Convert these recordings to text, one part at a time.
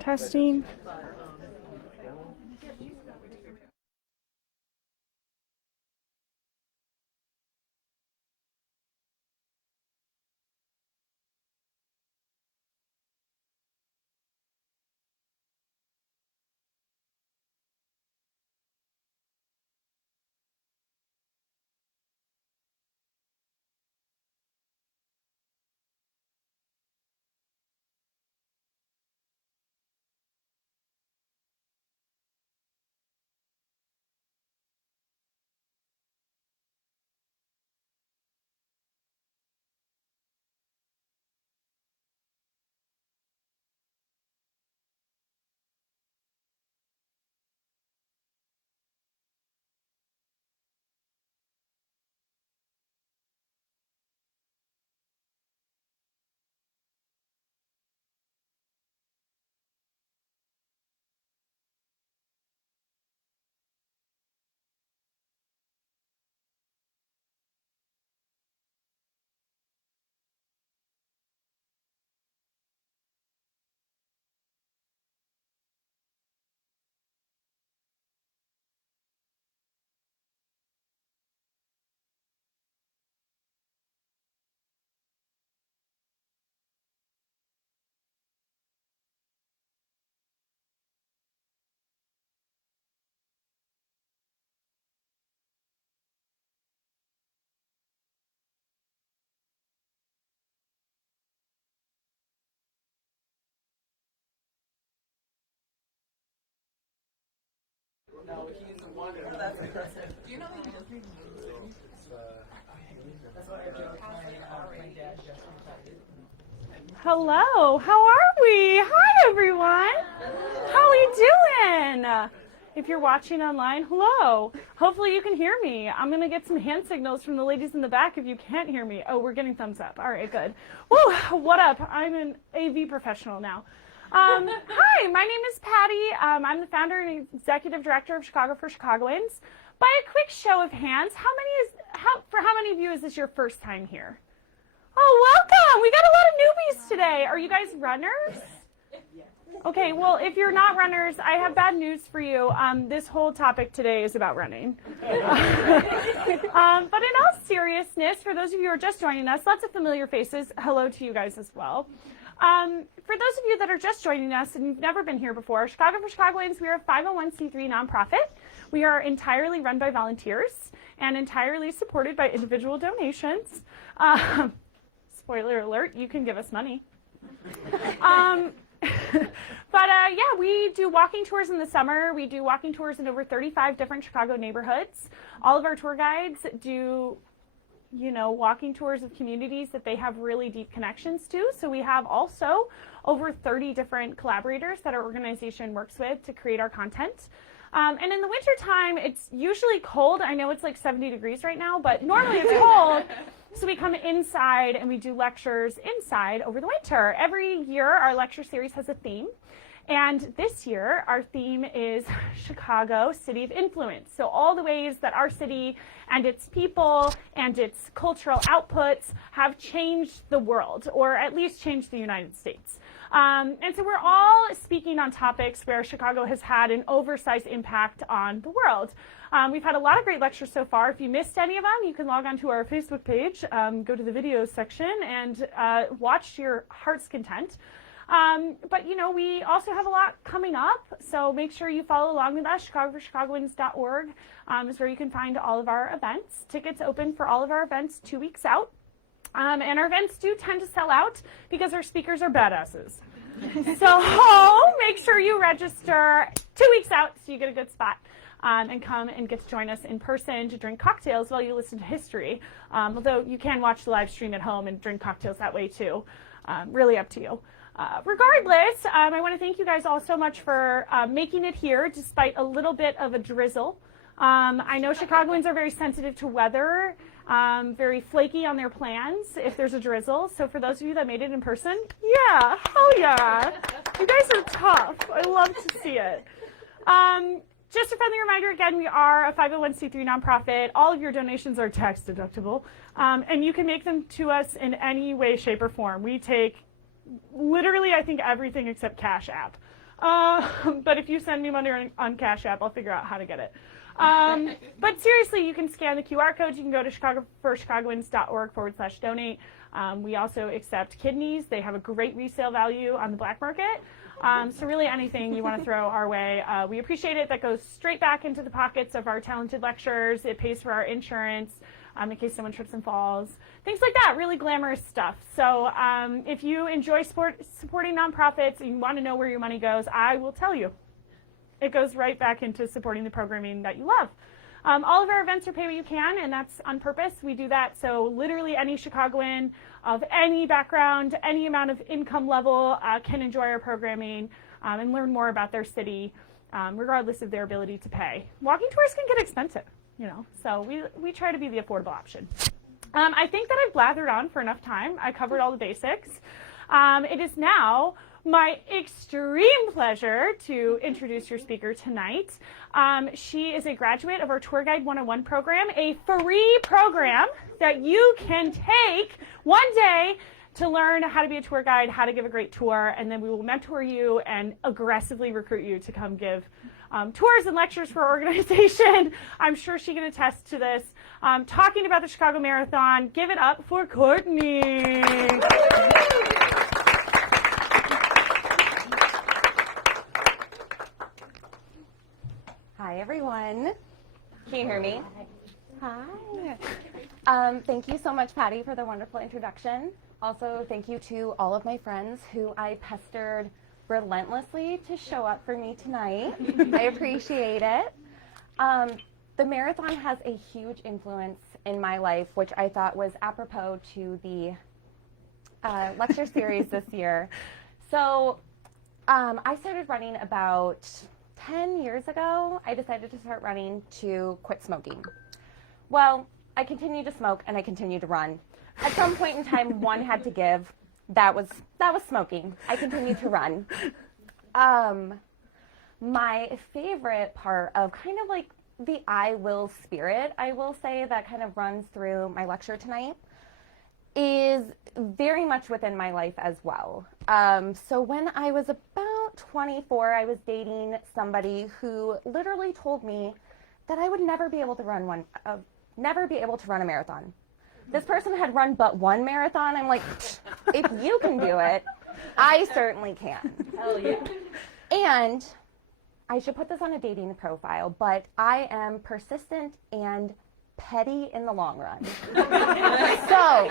Testing. No, he's wonderful. That's impressive. Do you know he just reads That's what I joke. My dad just retired. Hello, how are we? Hi, everyone. How are we doing? If you're watching online, hello. Hopefully you can hear me. I'm going to get some hand signals from the ladies in the back if you can't hear me. Oh, we're getting thumbs up. All right, good. Woo, what up? I'm an AV professional now. Hi, my name is Patty. I'm the founder and executive director of Chicago for Chicagoans. By a quick show of hands, for how many of you is this your first time here? Oh, welcome! We got a lot of newbies today. Are you guys runners? Okay, well, if you're not runners, I have bad news for you. This whole topic today is about running. But in all seriousness, for those of you who are just joining us, lots of familiar faces. Hello to you guys as well. For those of you that are just joining us and you've never been here before, Chicago for Chicagoans, we are a 501c3 nonprofit. We are entirely run by volunteers and entirely supported by individual donations. Spoiler alert, you can give us money. Yeah, we do walking tours in the summer. We do walking tours in over 35 different Chicago neighborhoods. All of our tour guides do walking tours of communities that they have really deep connections to. So we have also over 30 different collaborators that our organization works with to create our content. And in the wintertime, it's usually cold. I know it's like 70 degrees right now, but normally it's cold. So we come inside and we do lectures inside over the winter. Every year, our lecture series has a theme. And this year, our theme is Chicago, City of Influence. So all the ways that our city and its people and its cultural outputs have changed the world, or at least changed the United States. And so we're all speaking on topics where Chicago has had an oversized impact on the world. We've had a lot of great lectures so far. If you missed any of them, you can log on to our Facebook page, go to the videos section, and watch to your heart's content. But we also have a lot coming up, so make sure you follow along with us. ChicagoForChicagoans.org is where you can find all of our events. Tickets open for all of our events 2 weeks out. And our events do tend to sell out because our speakers are badasses. So make sure you register 2 weeks out so you get a good spot. And come and get to join us in person to drink cocktails while you listen to history. Although you can watch the live stream at home and drink cocktails that way too. Really up to you. Regardless, I want to thank you guys all so much for making it here despite a little bit of a drizzle. I know Chicagoans are very sensitive to weather, very flaky on their plans if there's a drizzle. So for those of you that made it in person, yeah, hell yeah. You guys are tough. I love to see it. just a friendly reminder, again, we are a 501c3 nonprofit. All of your donations are tax deductible, and you can make them to us in any way, shape, or form. We take literally, I think, everything except Cash App. But if you send me money on Cash App, I'll figure out how to get it. But seriously, you can scan the QR code. You can go to Chicagoans.org/donate. We also accept kidneys. They have a great resale value on the black market. So really anything you want to throw our way, we appreciate it. That goes straight back into the pockets of our talented lecturers. It pays for our insurance in case someone trips and falls. Things like that, really glamorous stuff. So if you enjoy supporting nonprofits and you want to know where your money goes, I will tell you. It goes right back into supporting the programming that you love. All of our events are pay what you can, and that's on purpose. We do that so literally any Chicagoan of any background, any amount of income level can enjoy our programming and learn more about their city, regardless of their ability to pay. Walking tours can get expensive, you know, so we try to be the affordable option. I think that I've blathered on for enough time. I covered all the basics. It is now my extreme pleasure to introduce your speaker tonight. She is a graduate of our Tour Guide 101 program, a free program that you can take one day to learn how to be a tour guide, how to give a great tour, and then we will mentor you and aggressively recruit you to come give tours and lectures for our organization. I'm sure she can attest to this. Talking about the Chicago Marathon, give it up for Courtney. Hi, everyone. Can you hear me? Hi. Thank you so much, Patty, for the wonderful introduction. Also, thank you to all of my friends who I pestered relentlessly to show up for me tonight. I appreciate it. The marathon has a huge influence in my life, which I thought was apropos to the lecture series this year. So I started running about 10 years ago. I decided to start running to quit smoking. Well, I continued to smoke and I continued to run. At some point in time, one had to give. That was smoking. I continued to run. My favorite part of kind of like the I will spirit, I will say, that kind of runs through my lecture tonight is very much within my life as well. So when I was about 24, I was dating somebody who literally told me that I would never be able to run a marathon. This person had run but one marathon. I'm like, if you can do it, I certainly can. Hell yeah. And I should put this on a dating profile, but I am persistent and petty in the long run. So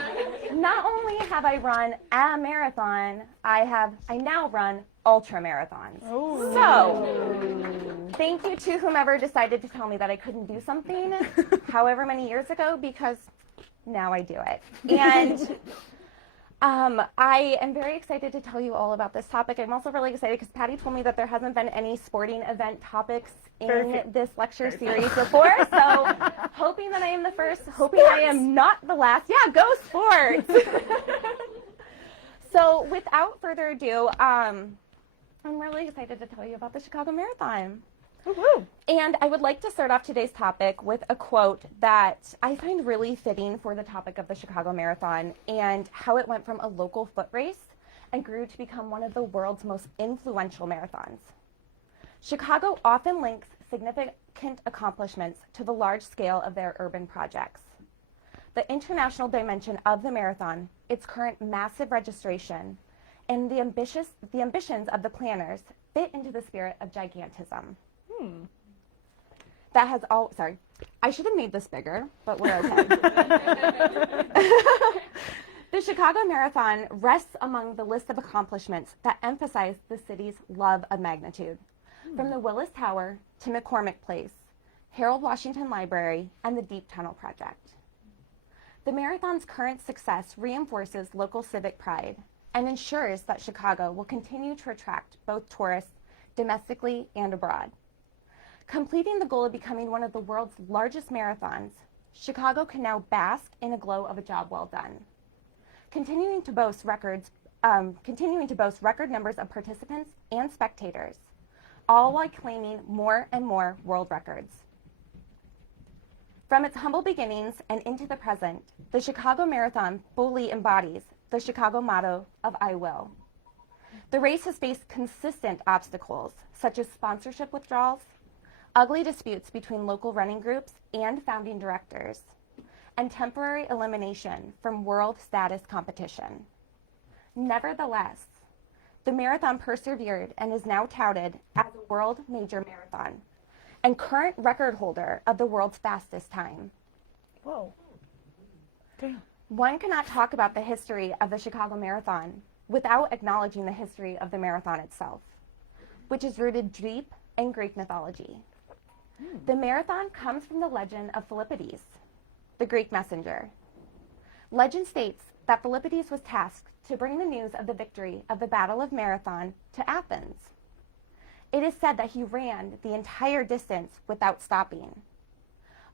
not only have I run a marathon, I now run ultra marathons. Ooh. So thank you to whomever decided to tell me that I couldn't do something however many years ago, because now I do it. And I am very excited to tell you all about this topic. I'm also really excited because Patty told me that there hasn't been any sporting event topics in this lecture series before. So hoping that I am the first, hoping I am not the last. Yeah, go sports. So without further ado, I'm really excited to tell you about the Chicago Marathon. Woo-hoo. And I would like to start off today's topic with a quote that I find really fitting for the topic of the Chicago Marathon and how it went from a local foot race and grew to become one of the world's most influential marathons. Chicago often links significant accomplishments to the large scale of their urban projects. The international dimension of the marathon, its current massive registration, and the ambitions of the planners fit into the spirit of gigantism. That has all, sorry, I should have made this bigger, but we're okay. The Chicago Marathon rests among the list of accomplishments that emphasize the city's love of magnitude. From the Willis Tower to McCormick Place, Harold Washington Library, and the Deep Tunnel Project. The marathon's current success reinforces local civic pride and ensures that Chicago will continue to attract both tourists domestically and abroad. Completing the goal of becoming one of the world's largest marathons, Chicago can now bask in a glow of a job well done. Continuing to boast record numbers of participants and spectators, all while claiming more and more world records. From its humble beginnings and into the present, the Chicago Marathon fully embodies the Chicago motto of I will. The race has faced consistent obstacles, such as sponsorship withdrawals, ugly disputes between local running groups and founding directors, and temporary elimination from world status competition. Nevertheless, the marathon persevered and is now touted as a world major marathon and current record holder of the world's fastest time. Whoa. Damn. One cannot talk about the history of the Chicago Marathon without acknowledging the history of the marathon itself, which is rooted deep in Greek mythology. The marathon comes from the legend of Philippides, the Greek messenger. Legend states that Philippides was tasked to bring the news of the victory of the Battle of Marathon to Athens. It is said that he ran the entire distance without stopping.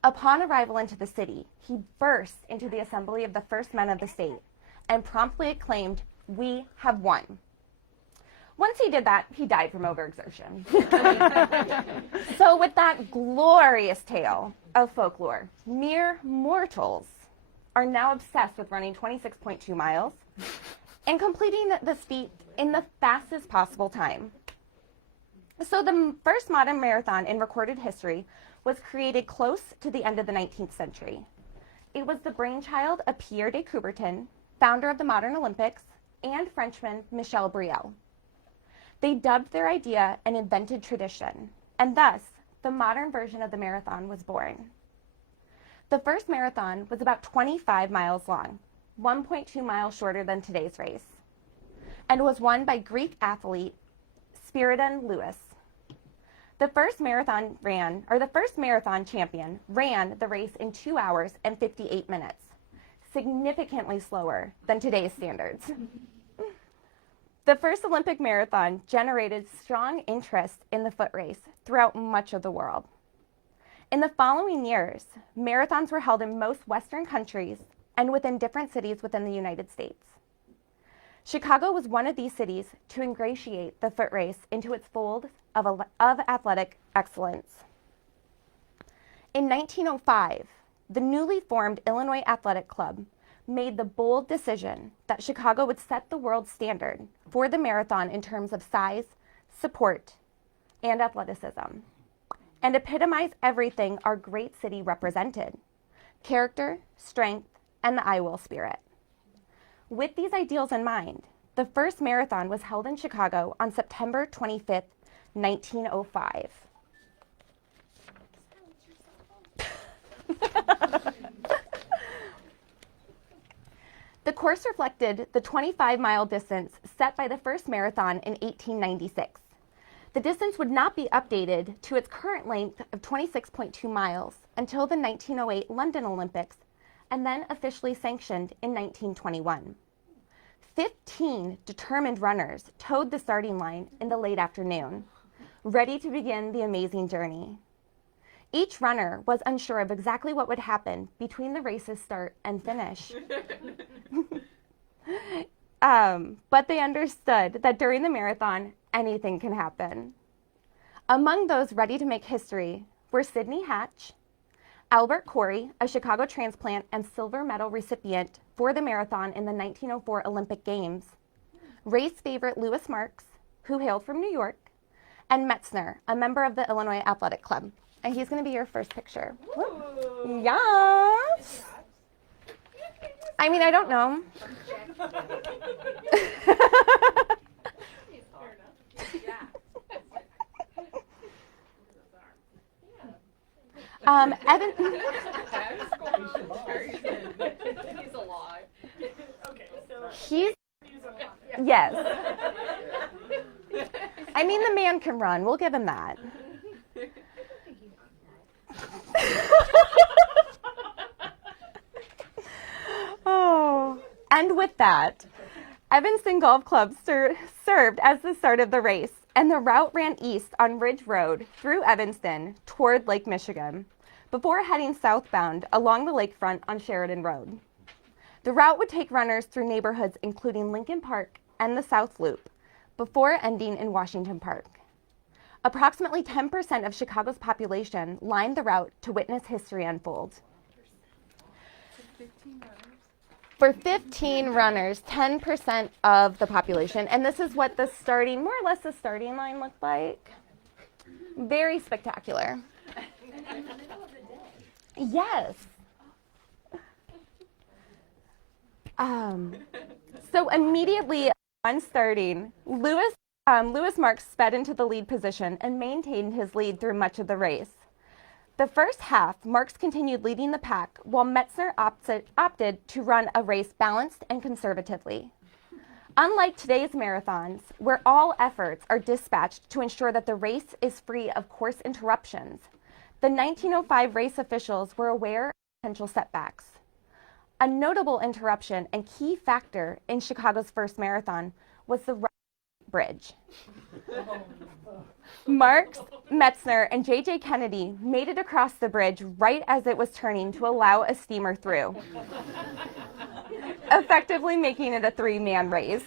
Upon arrival into the city, he burst into the assembly of the first men of the state and promptly acclaimed, "We have won." Once he did that, he died from overexertion. So with that glorious tale of folklore, mere mortals are now obsessed with running 26.2 miles and completing this feat in the fastest possible time. So the first modern marathon in recorded history was created close to the end of the 19th century. It was the brainchild of Pierre de Coubertin, founder of the modern Olympics, and Frenchman Michel Briel. They dubbed their idea an invented tradition, and thus the modern version of the marathon was born. The first marathon was about 25 miles long, 1.2 miles shorter than today's race, and was won by Greek athlete Spiridon Lewis. The first marathon champion ran the race in 2 hours and 58 minutes, significantly slower than today's standards. The first Olympic marathon generated strong interest in the foot race throughout much of the world. In the following years, marathons were held in most Western countries and within different cities within the United States. Chicago was one of these cities to ingratiate the foot race into its fold of athletic excellence. In 1905, the newly formed Illinois Athletic Club made the bold decision that Chicago would set the world standard for the marathon in terms of size, support, and athleticism, and epitomize everything our great city represented: character, strength, and the I will spirit. With these ideals in mind, the first marathon was held in Chicago on September 25th, 1905. The course reflected the 25-mile distance set by the first marathon in 1896. The distance would not be updated to its current length of 26.2 miles until the 1908 London Olympics, and then officially sanctioned in 1921. 15 determined runners towed the starting line in the late afternoon, ready to begin the amazing journey. Each runner was unsure of exactly what would happen between the race's start and finish. But they understood that during the marathon, anything can happen. Among those ready to make history were Sidney Hatch, Albert Corey, a Chicago transplant and silver medal recipient for the marathon in the 1904 Olympic Games, race favorite Louis Marks, who hailed from New York, and Metzner, a member of the Illinois Athletic Club. And he's going to be your first picture. Yes. I mean, I don't know. Evan. He's alive. Okay, so He's. Yes. I mean, the man can run. We'll give him that. Oh. And with that, Evanston Golf Club served as the start of the race, and the route ran east on Ridge Road through Evanston toward Lake Michigan, before heading southbound along the lakefront on Sheridan Road. The route would take runners through neighborhoods including Lincoln Park and the South Loop, before ending in Washington Park. Approximately 10% of Chicago's population lined the route to witness history unfold. For 15 runners, 10% of the population, and this is what the starting, more or less the starting line looked like. Very spectacular. In the middle of the day. Yes. So immediately on starting, Lewis Marks sped into the lead position and maintained his lead through much of the race. The first half, Marks continued leading the pack, while Metzner opted to run a race balanced and conservatively. Unlike today's marathons, where all efforts are dispatched to ensure that the race is free of course interruptions, the 1905 race officials were aware of potential setbacks. A notable interruption and key factor in Chicago's first marathon was the bridge. Marks, Metzner, and J.J. Kennedy made it across the bridge right as it was turning to allow a steamer through, effectively making it a three-man race.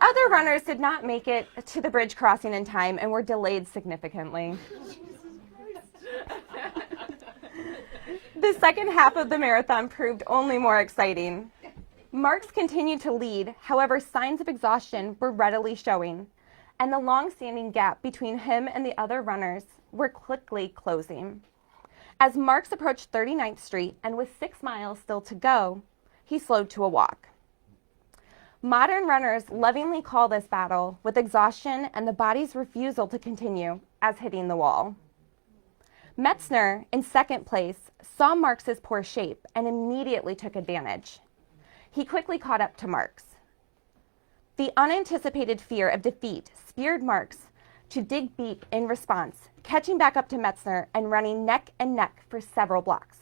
Other runners did not make it to the bridge crossing in time and were delayed significantly. The second half of the marathon proved only more exciting. Marks continued to lead, however, signs of exhaustion were readily showing, and the long-standing gap between him and the other runners were quickly closing. As Marks approached 39th Street and with 6 miles still to go, he slowed to a walk. Modern runners lovingly call this battle with exhaustion and the body's refusal to continue as hitting the wall. Metzner, in second place, saw Marks's poor shape and immediately took advantage. He quickly caught up to Marks. The unanticipated fear of defeat speared Marks to dig deep in response, catching back up to Metzner and running neck and neck for several blocks.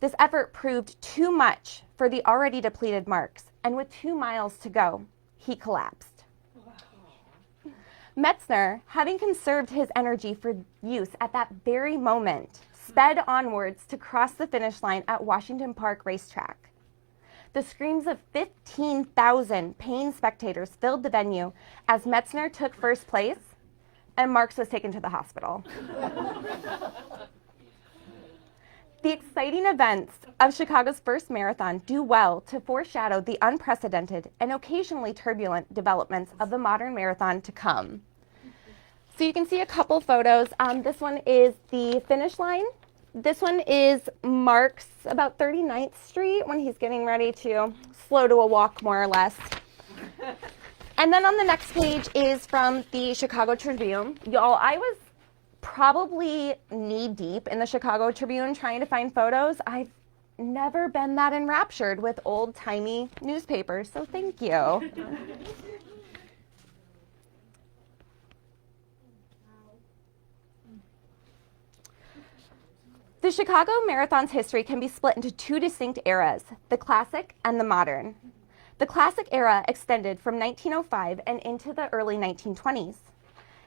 This effort proved too much for the already depleted Marks, and with 2 miles to go, he collapsed. Metzner, having conserved his energy for use at that very moment, sped onwards to cross the finish line at Washington Park Racetrack. The screams of 15,000 paying spectators filled the venue as Metzner took first place and Marks was taken to the hospital. The exciting events of Chicago's first marathon do well to foreshadow the unprecedented and occasionally turbulent developments of the modern marathon to come. So you can see a couple photos. This one is the finish line. This one is Marks about 39th Street when he's getting ready to slow to a walk, more or less. And then on the next page is from the Chicago Tribune. Y'all, I was probably knee-deep in the Chicago Tribune trying to find photos. I've never been that enraptured with old-timey newspapers, so thank you. The Chicago Marathon's history can be split into 2 distinct eras, the classic and the modern. The classic era extended from 1905 and into the early 1920s.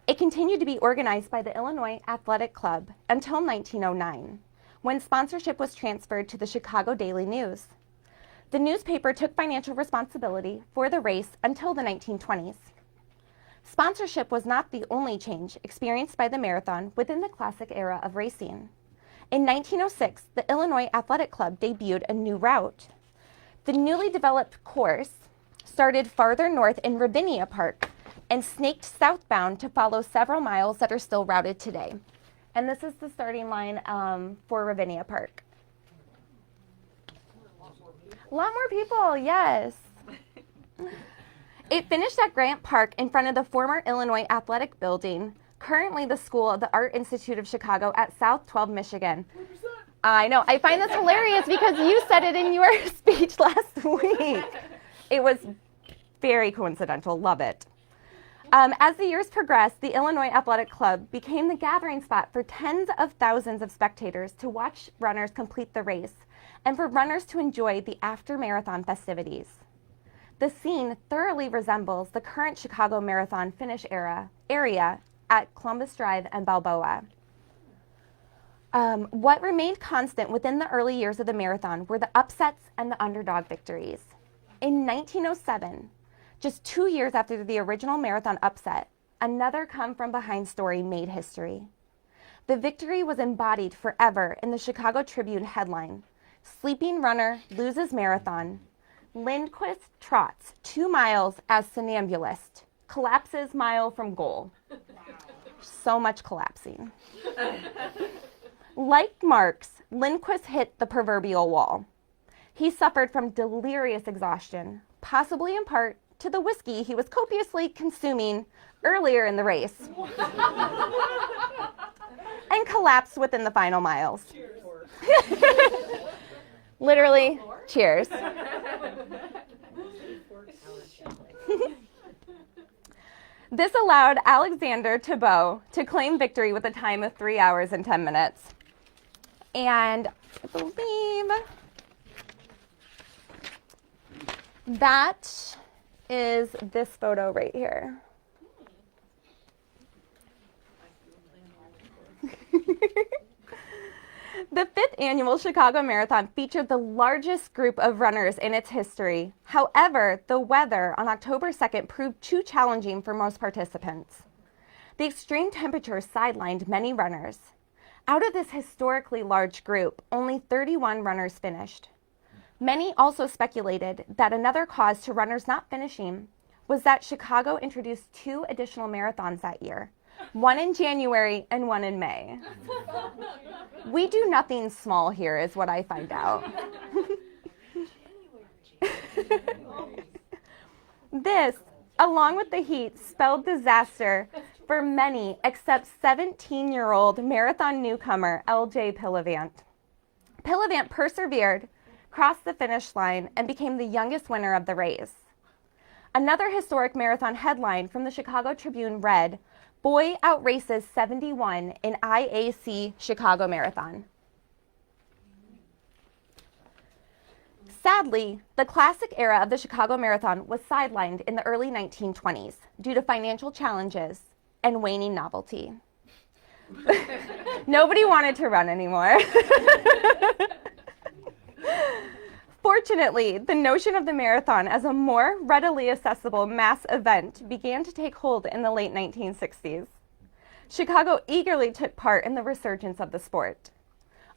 It continued to be organized by the Illinois Athletic Club until 1909, when sponsorship was transferred to the Chicago Daily News. The newspaper took financial responsibility for the race until the 1920s. Sponsorship was not the only change experienced by the marathon within the classic era of racing. In 1906, the Illinois Athletic Club debuted a new route. The newly developed course started farther north in Ravinia Park and snaked southbound to follow several miles that are still routed today. And this is the starting line for Ravinia Park. A lot more people, yes. It finished at Grant Park in front of the former Illinois Athletic Building, currently the School of the Art Institute of Chicago at South 12 Michigan. I know, I find this hilarious because you said it in your speech last week. It was very coincidental, love it. As the years progressed, the Illinois Athletic Club became the gathering spot for tens of thousands of spectators to watch runners complete the race and for runners to enjoy the after-marathon festivities. The scene thoroughly resembles the current Chicago Marathon finish area at Columbus Drive and Balboa. What remained constant within the early years of the marathon were the upsets and the underdog victories. In 1907, just 2 years after the original marathon upset, another come-from-behind story made history. The victory was embodied forever in the Chicago Tribune headline, "Sleeping runner loses marathon. Lindquist trots 2 miles as somnambulist. Collapses mile from goal." So much collapsing. Like Marx, Lindquist hit the proverbial wall. He suffered from delirious exhaustion, possibly in part to the whiskey he was copiously consuming earlier in the race, and collapsed within the final miles. Literally, cheers. This allowed Alexander Thibault to claim victory with a time of 3 hours and 10 minutes. And I believe that is this photo right here. The 5th annual Chicago Marathon featured the largest group of runners in its history. However, the weather on October 2nd proved too challenging for most participants. The extreme temperatures sidelined many runners. Out of this historically large group, only 31 runners finished. Many also speculated that another cause to runners not finishing was that Chicago introduced 2 additional marathons that year, one in January and one in May. We do nothing small here, is what I find out. This, along with the heat, spelled disaster for many except 17-year-old marathon newcomer L.J. Pillavant. Pillavant persevered, crossed the finish line, and became the youngest winner of the race. Another historic marathon headline from the Chicago Tribune read, "Boy outraces 71 in IAC Chicago Marathon." Sadly, the classic era of the Chicago Marathon was sidelined in the early 1920s due to financial challenges and waning novelty. Nobody wanted to run anymore. Fortunately, the notion of the marathon as a more readily accessible mass event began to take hold in the late 1960s. Chicago eagerly took part in the resurgence of the sport.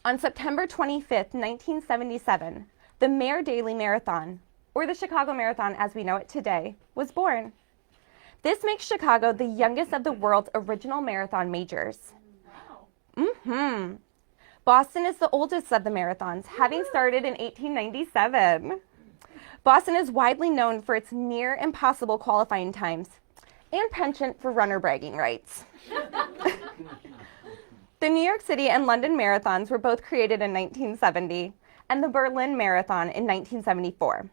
On September 25, 1977, the Mayor Daley Marathon, or the Chicago Marathon as we know it today, was born. This makes Chicago the youngest of the world's original marathon majors. Boston is the oldest of the marathons, having started in 1897. Boston is widely known for its near impossible qualifying times and penchant for runner bragging rights. The New York City and London marathons were both created in 1970, and the Berlin Marathon in 1974.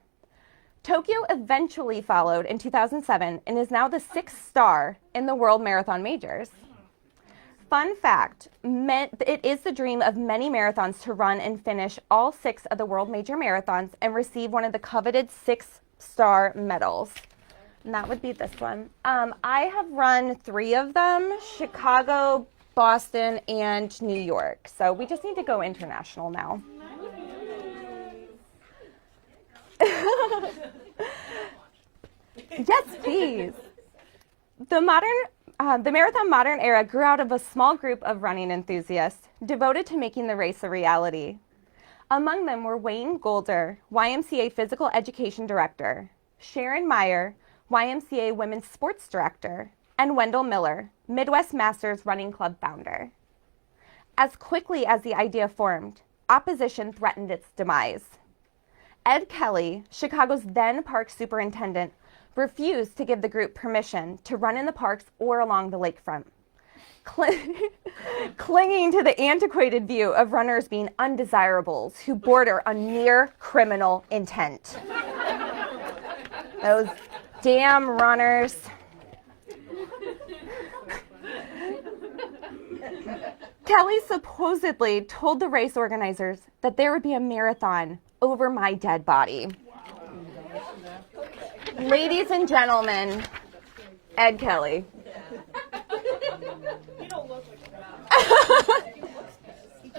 Tokyo eventually followed in 2007 and is now the 6th star in the World Marathon Majors. Fun fact, it is the dream of many marathons to run and finish all 6 of the World Major Marathons and receive one of the coveted 6-star medals. And that would be this one. I have run 3 of them, Chicago, Boston, and New York. So we just need to go international now. Yes, please. The Marathon Modern era grew out of a small group of running enthusiasts devoted to making the race a reality. Among them were Wayne Golder, YMCA Physical Education Director, Sharon Meyer, YMCA Women's Sports Director, and Wendell Miller, Midwest Masters Running Club founder. As quickly as the idea formed, opposition threatened its demise. Ed Kelly, Chicago's then park superintendent, refused to give the group permission to run in the parks or along the lakefront, clinging to the antiquated view of runners being undesirables who border on near criminal intent. Those damn runners. Kelly supposedly told the race organizers that there would be a marathon over my dead body. Ladies and gentlemen, Ed Kelly.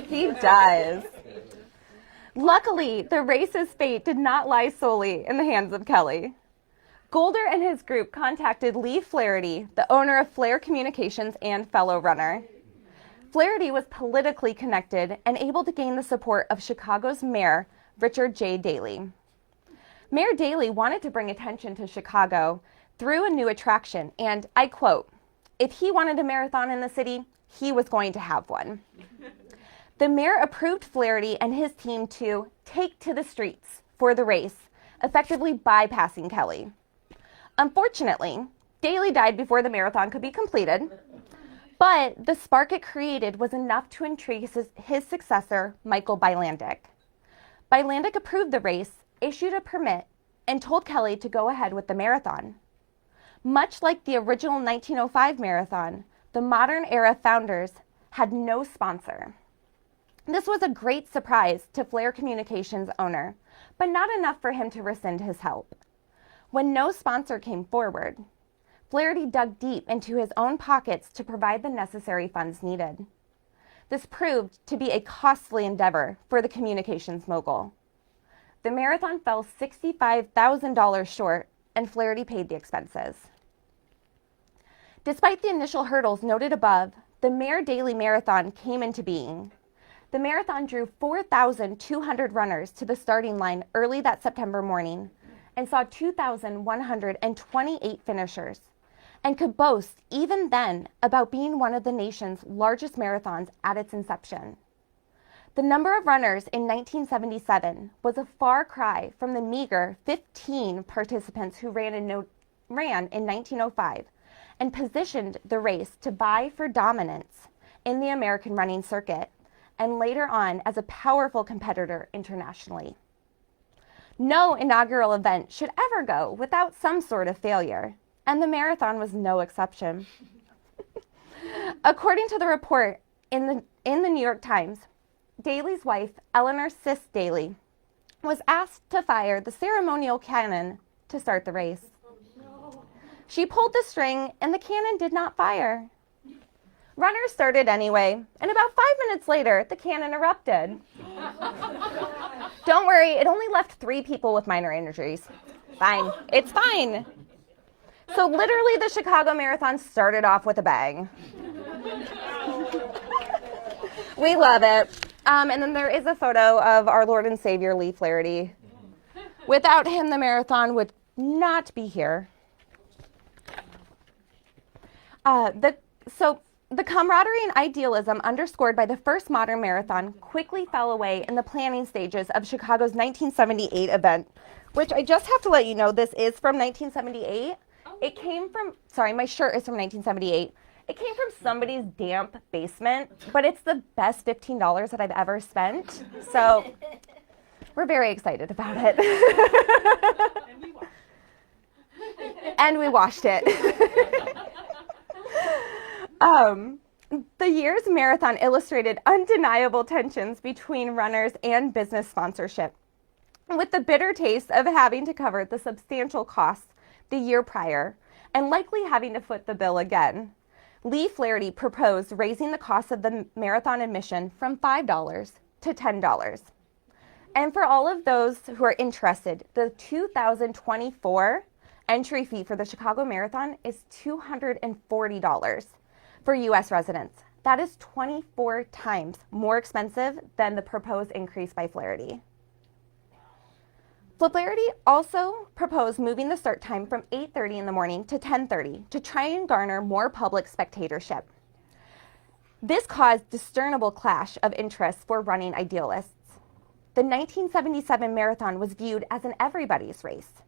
He does. Luckily, the race's fate did not lie solely in the hands of Kelly. Golder and his group contacted Lee Flaherty, the owner of Flair Communications and fellow runner. Flaherty was politically connected and able to gain the support of Chicago's mayor, Richard J. Daley. Mayor Daley wanted to bring attention to Chicago through a new attraction, and I quote, "If he wanted a marathon in the city, he was going to have one." The mayor approved Flaherty and his team to take to the streets for the race, effectively bypassing Kelly. Unfortunately, Daley died before the marathon could be completed, but the spark it created was enough to intrigue his successor, Michael Bylandic. Bylandic approved the race, issued a permit, and told Kelly to go ahead with the marathon. Much like the original 1905 marathon, the modern era founders had no sponsor. This was a great surprise to Flair Communications owner, but not enough for him to rescind his help. When no sponsor came forward, Flaherty dug deep into his own pockets to provide the necessary funds needed. This proved to be a costly endeavor for the communications mogul. The marathon fell $65,000 short, and Flaherty paid the expenses. Despite the initial hurdles noted above, the Mayor Daley Marathon came into being. The marathon drew 4,200 runners to the starting line early that September morning and saw 2,128 finishers, and could boast, even then, about being one of the nation's largest marathons at its inception. The number of runners in 1977 was a far cry from the meager 15 participants who ran in 1905, and positioned the race to vie for dominance in the American running circuit, and later on as a powerful competitor internationally. No inaugural event should ever go without some sort of failure, and the marathon was no exception. According to the report in the New York Times, Daley's wife, Eleanor Sis Daley, was asked to fire the ceremonial cannon to start the race. She pulled the string and the cannon did not fire. Runners started anyway, and about 5 minutes later, the cannon erupted. Don't worry, it only left 3 people with minor injuries. Fine, it's fine. So literally the Chicago Marathon started off with a bang. We love it. And then there is a photo of our Lord and Savior, Lee Flaherty. Without him, the marathon would not be here. The camaraderie and idealism underscored by the first modern marathon quickly fell away in the planning stages of Chicago's 1978 event, which I just have to let you know, this is from 1978. It came from, sorry, my shirt is from 1978. It came from somebody's damp basement, but it's the best $15 that I've ever spent. So we're very excited about it. And we washed it. The year's marathon illustrated undeniable tensions between runners and business sponsorship, with the bitter taste of having to cover the substantial costs the year prior and likely having to foot the bill again. Lee Flaherty proposed raising the cost of the marathon admission from $5 to $10. And for all of those who are interested, the 2024 entry fee for the Chicago Marathon is $240 for U.S. residents. That is 24 times more expensive than the proposed increase by Flaherty. Flaherty also proposed moving the start time from 8:30 in the morning to 10:30 to try and garner more public spectatorship. This caused discernible clash of interests for running idealists. The 1977 marathon was viewed as an everybody's race,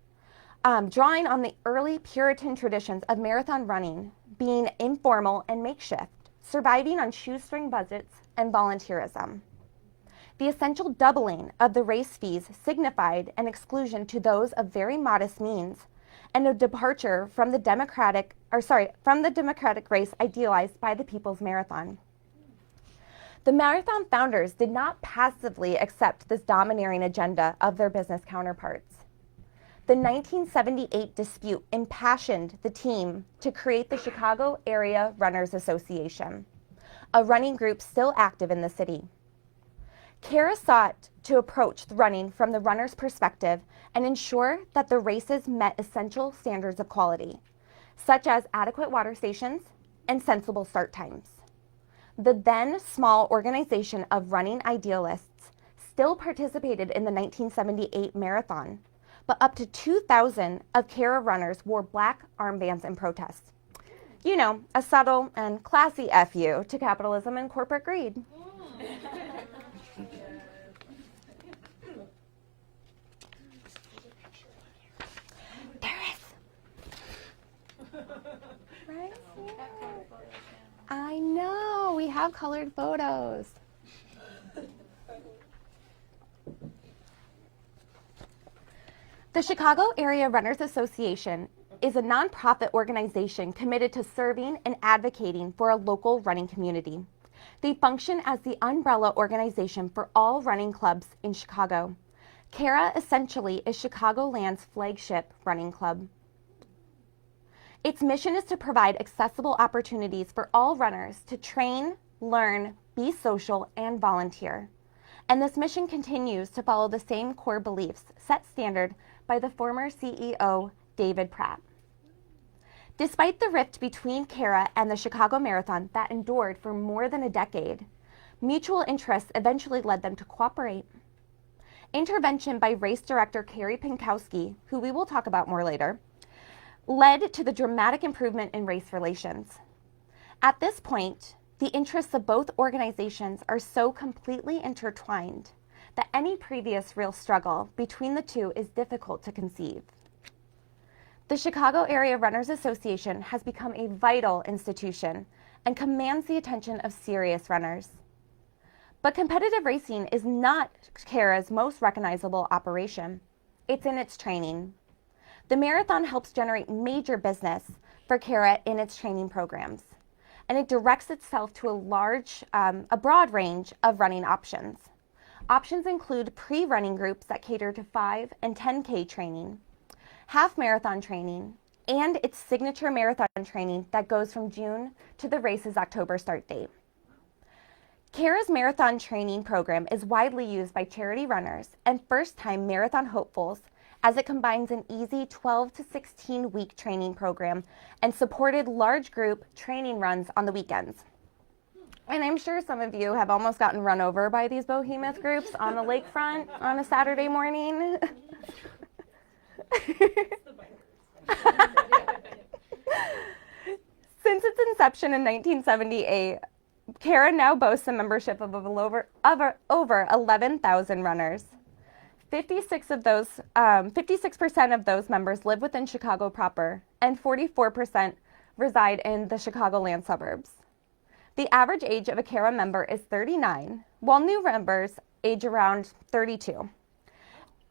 drawing on the early Puritan traditions of marathon running being informal and makeshift, surviving on shoestring budgets and volunteerism. The essential doubling of the race fees signified an exclusion to those of very modest means and a departure from the democratic race idealized by the People's Marathon. The marathon founders did not passively accept this domineering agenda of their business counterparts. The 1978 dispute impassioned the team to create the Chicago Area Runners Association, a running group still active in the city. Kara sought to approach running from the runner's perspective and ensure that the races met essential standards of quality, such as adequate water stations and sensible start times. The then small organization of running idealists still participated in the 1978 marathon, but up to 2,000 of CARA runners wore black armbands in protest. You know, a subtle and classy FU to capitalism and corporate greed. There is. Right? I know, we have colored photos. The Chicago Area Runners Association is a nonprofit organization committed to serving and advocating for a local running community. They function as the umbrella organization for all running clubs in Chicago. CARA essentially is Chicagoland's flagship running club. Its mission is to provide accessible opportunities for all runners to train, learn, be social, and volunteer. And this mission continues to follow the same core beliefs set standard by the former CEO, David Pratt. Despite the rift between CARA and the Chicago Marathon that endured for more than a decade, mutual interests eventually led them to cooperate. Intervention by race director Carrie Pinkowski, who we will talk about more later, led to the dramatic improvement in race relations. At this point, the interests of both organizations are so completely intertwined that any previous real struggle between the two is difficult to conceive. The Chicago Area Runners Association has become a vital institution and commands the attention of serious runners. But competitive racing is not CARA's most recognizable operation. It's in its training. The marathon helps generate major business for CARA in its training programs, and it directs itself to a broad range of running options. Options include pre-running groups that cater to 5 and 10K training, half marathon training, and its signature marathon training that goes from June to the race's October start date. CARA's marathon training program is widely used by charity runners and first-time marathon hopefuls as it combines an easy 12 to 16 week training program and supported large group training runs on the weekends. And I'm sure some of you have almost gotten run over by these behemoth groups on the lakefront on a Saturday morning. Since its inception in 1978, CARA now boasts a membership of over 11,000 runners. 56% of those members live within Chicago proper, and 44% reside in the Chicagoland suburbs. The average age of a CARA member is 39, while new members age around 32.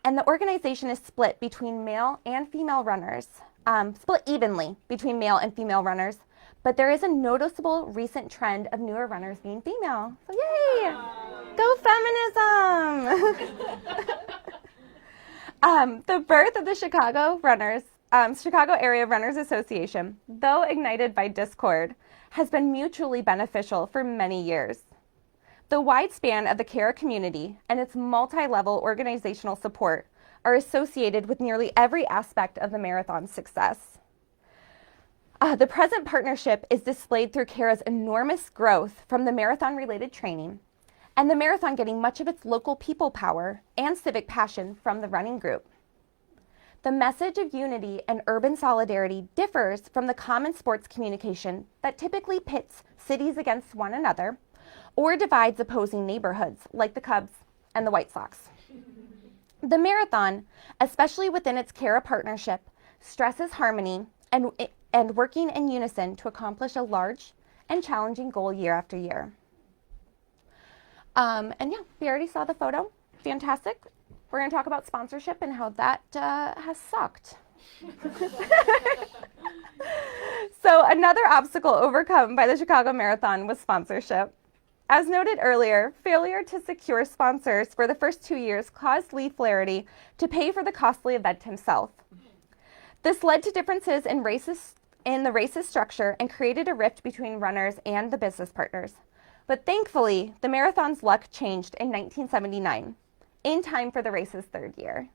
And the organization is split between male and female runners, split evenly between male and female runners, but there is a noticeable recent trend of newer runners being female. So yay! Go feminism! The birth of the Chicago Area Runners Association, though ignited by discord, has been mutually beneficial for many years. The wide span of the CARA community and its multi-level organizational support are associated with nearly every aspect of the marathon's success. The present partnership is displayed through CARA's enormous growth from the marathon-related training, and the marathon getting much of its local people power and civic passion from the running group. The message of unity and urban solidarity differs from the common sports communication that typically pits cities against one another or divides opposing neighborhoods like the Cubs and the White Sox. The marathon, especially within its CARA partnership, stresses harmony and working in unison to accomplish a large and challenging goal year after year. And yeah, we already saw the photo. Fantastic. We're going to talk about sponsorship and how that has sucked. So another obstacle overcome by the Chicago Marathon was sponsorship. As noted earlier, failure to secure sponsors for the first 2 years caused Lee Flaherty to pay for the costly event himself. This led to differences in the race's structure and created a rift between runners and the business partners. But thankfully, the marathon's luck changed in 1979, in time for the race's third year.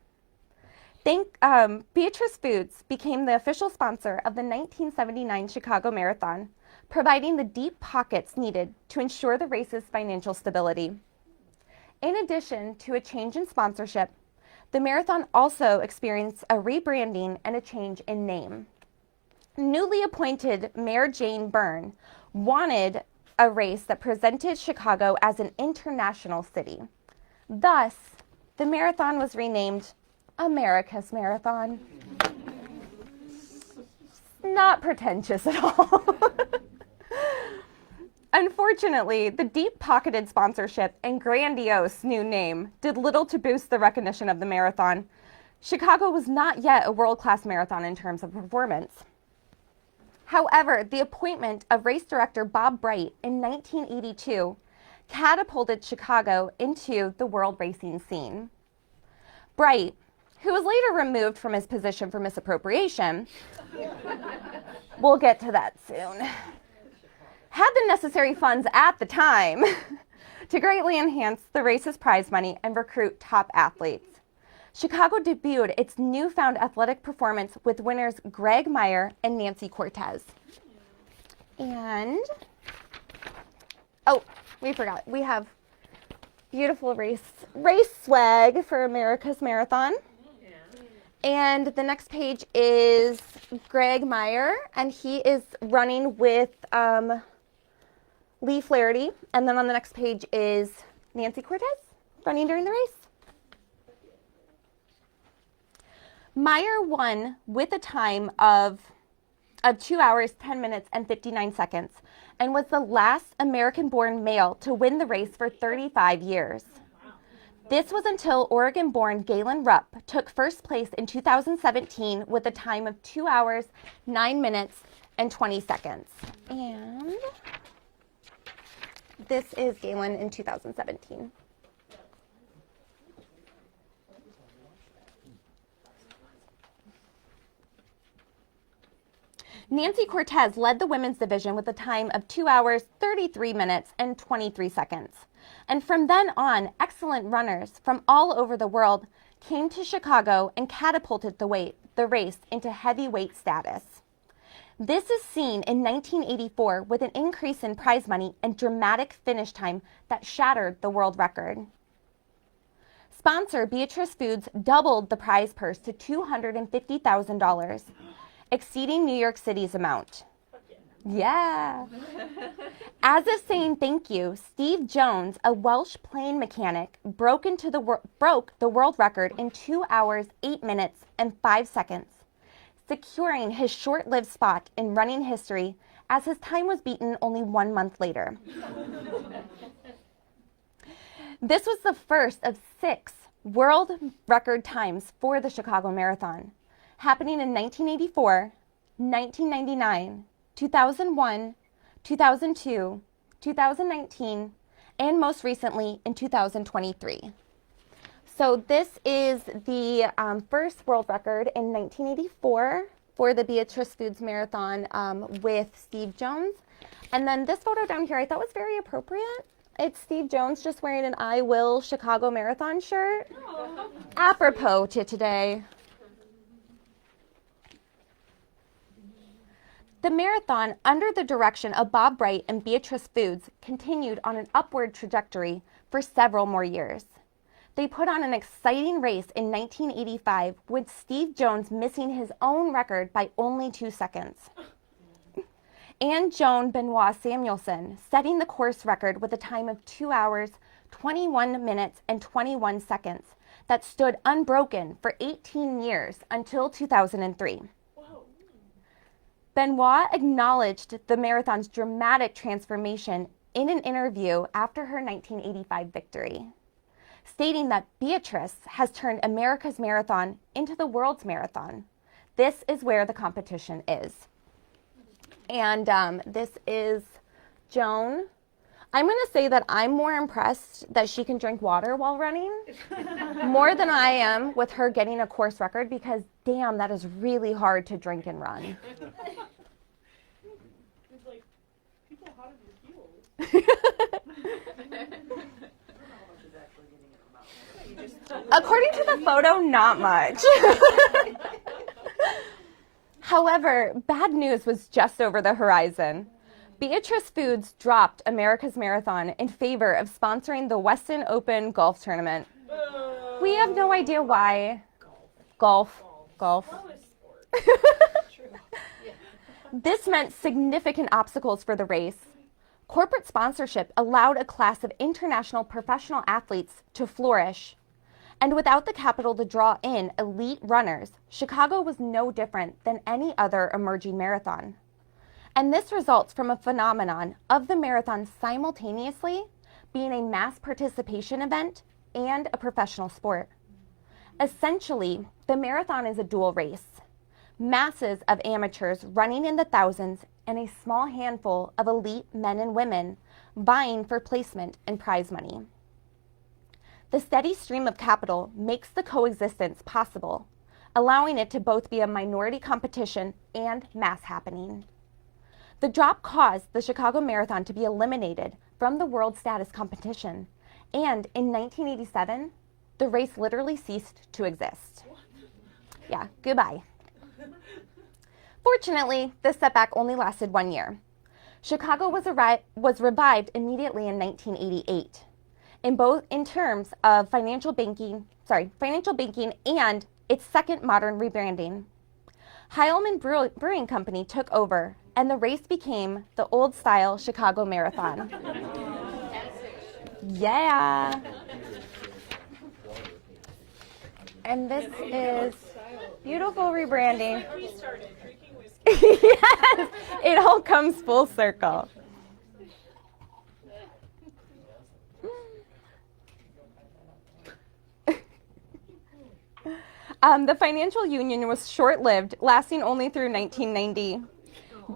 Beatrice Foods became the official sponsor of the 1979 Chicago Marathon, providing the deep pockets needed to ensure the race's financial stability. In addition to a change in sponsorship, the marathon also experienced a rebranding and a change in name. Newly appointed Mayor Jane Byrne wanted a race that presented Chicago as an international city. Thus, the marathon was renamed America's Marathon. Not pretentious at all. Unfortunately, the deep-pocketed sponsorship and grandiose new name did little to boost the recognition of the marathon. Chicago was not yet a world-class marathon in terms of performance. However, the appointment of race director Bob Bright in 1982 catapulted Chicago into the world racing scene. Bright, who was later removed from his position for misappropriation, we'll get to that soon, had the necessary funds at the time to greatly enhance the race's prize money and recruit top athletes. Chicago debuted its newfound athletic performance with winners Greg Meyer and Nancy Cortez. And, oh, we forgot, we have beautiful race swag for America's Marathon. And the next page is Greg Meyer, and he is running with Lee Flaherty. And then on the next page is Nancy Cortez running during the race. Meyer won with a time of 2 hours, 10 minutes, and 59 seconds, and was the last American-born male to win the race for 35 years. This was until Oregon-born Galen Rupp took first place in 2017 with a time of 2 hours, 9 minutes, and 20 seconds. And this is Galen in 2017. Nancy Cortez led the women's division with a time of 2 hours, 33 minutes, and 23 seconds. And from then on, excellent runners from all over the world came to Chicago and catapulted the race into heavyweight status. This is seen in 1984 with an increase in prize money and dramatic finish time that shattered the world record. Sponsor Beatrice Foods doubled the prize purse to $250,000. Exceeding New York City's amount. Yeah. As a saying thank you, Steve Jones, a Welsh plane mechanic, broke the world record in 2 hours, 8 minutes, and 5 seconds, securing his short-lived spot in running history as his time was beaten only 1 month later. This was the first of 6 world record times for the Chicago Marathon, happening in 1984, 1999, 2001, 2002, 2019, and most recently in 2023. So this is the first world record in 1984 for the Beatrice Foods Marathon with Steve Jones. And then this photo down here I thought was very appropriate. It's Steve Jones just wearing an I Will Chicago Marathon shirt. Apropos to today. The marathon, under the direction of Bob Bright and Beatrice Foods, continued on an upward trajectory for several more years. They put on an exciting race in 1985 with Steve Jones missing his own record by only 2 seconds. And Joan Benoit Samuelson setting the course record with a time of 2 hours, 21 minutes, and 21 seconds that stood unbroken for 18 years until 2003. Benoit acknowledged the marathon's dramatic transformation in an interview after her 1985 victory, stating that Beatrice has turned America's marathon into the world's marathon. This is where the competition is. And this is Joan. I'm going to say that I'm more impressed that she can drink water while running more than I am with her getting a course record, because damn, that is really hard to drink and run. It's like people hot on your heels. I don't know how much is actually getting in her mouth. You just According to the photo, not much. However, bad news was just over the horizon. Beatrice Foods dropped America's Marathon in favor of sponsoring the Weston Open golf tournament. We have no idea why. Golf. This meant significant obstacles for the race. Corporate sponsorship allowed a class of international professional athletes to flourish. And without the capital to draw in elite runners, Chicago was no different than any other emerging marathon. And this results from a phenomenon of the marathon simultaneously being a mass participation event and a professional sport. Essentially, the marathon is a dual race. Masses of amateurs running in the thousands and a small handful of elite men and women vying for placement and prize money. The steady stream of capital makes the coexistence possible, allowing it to both be a minority competition and mass happening. The drop caused the Chicago Marathon to be eliminated from the world status competition, and in 1987, the race literally ceased to exist. Yeah, goodbye. Fortunately, this setback only lasted 1 year. Chicago was revived immediately in 1988, in terms of financial banking and its second modern rebranding. Heilman Brewing Company took over, and the race became the old-style Chicago Marathon. Yeah. And this is beautiful rebranding. Yes, it all comes full circle. The financial union was short-lived, lasting only through 1990.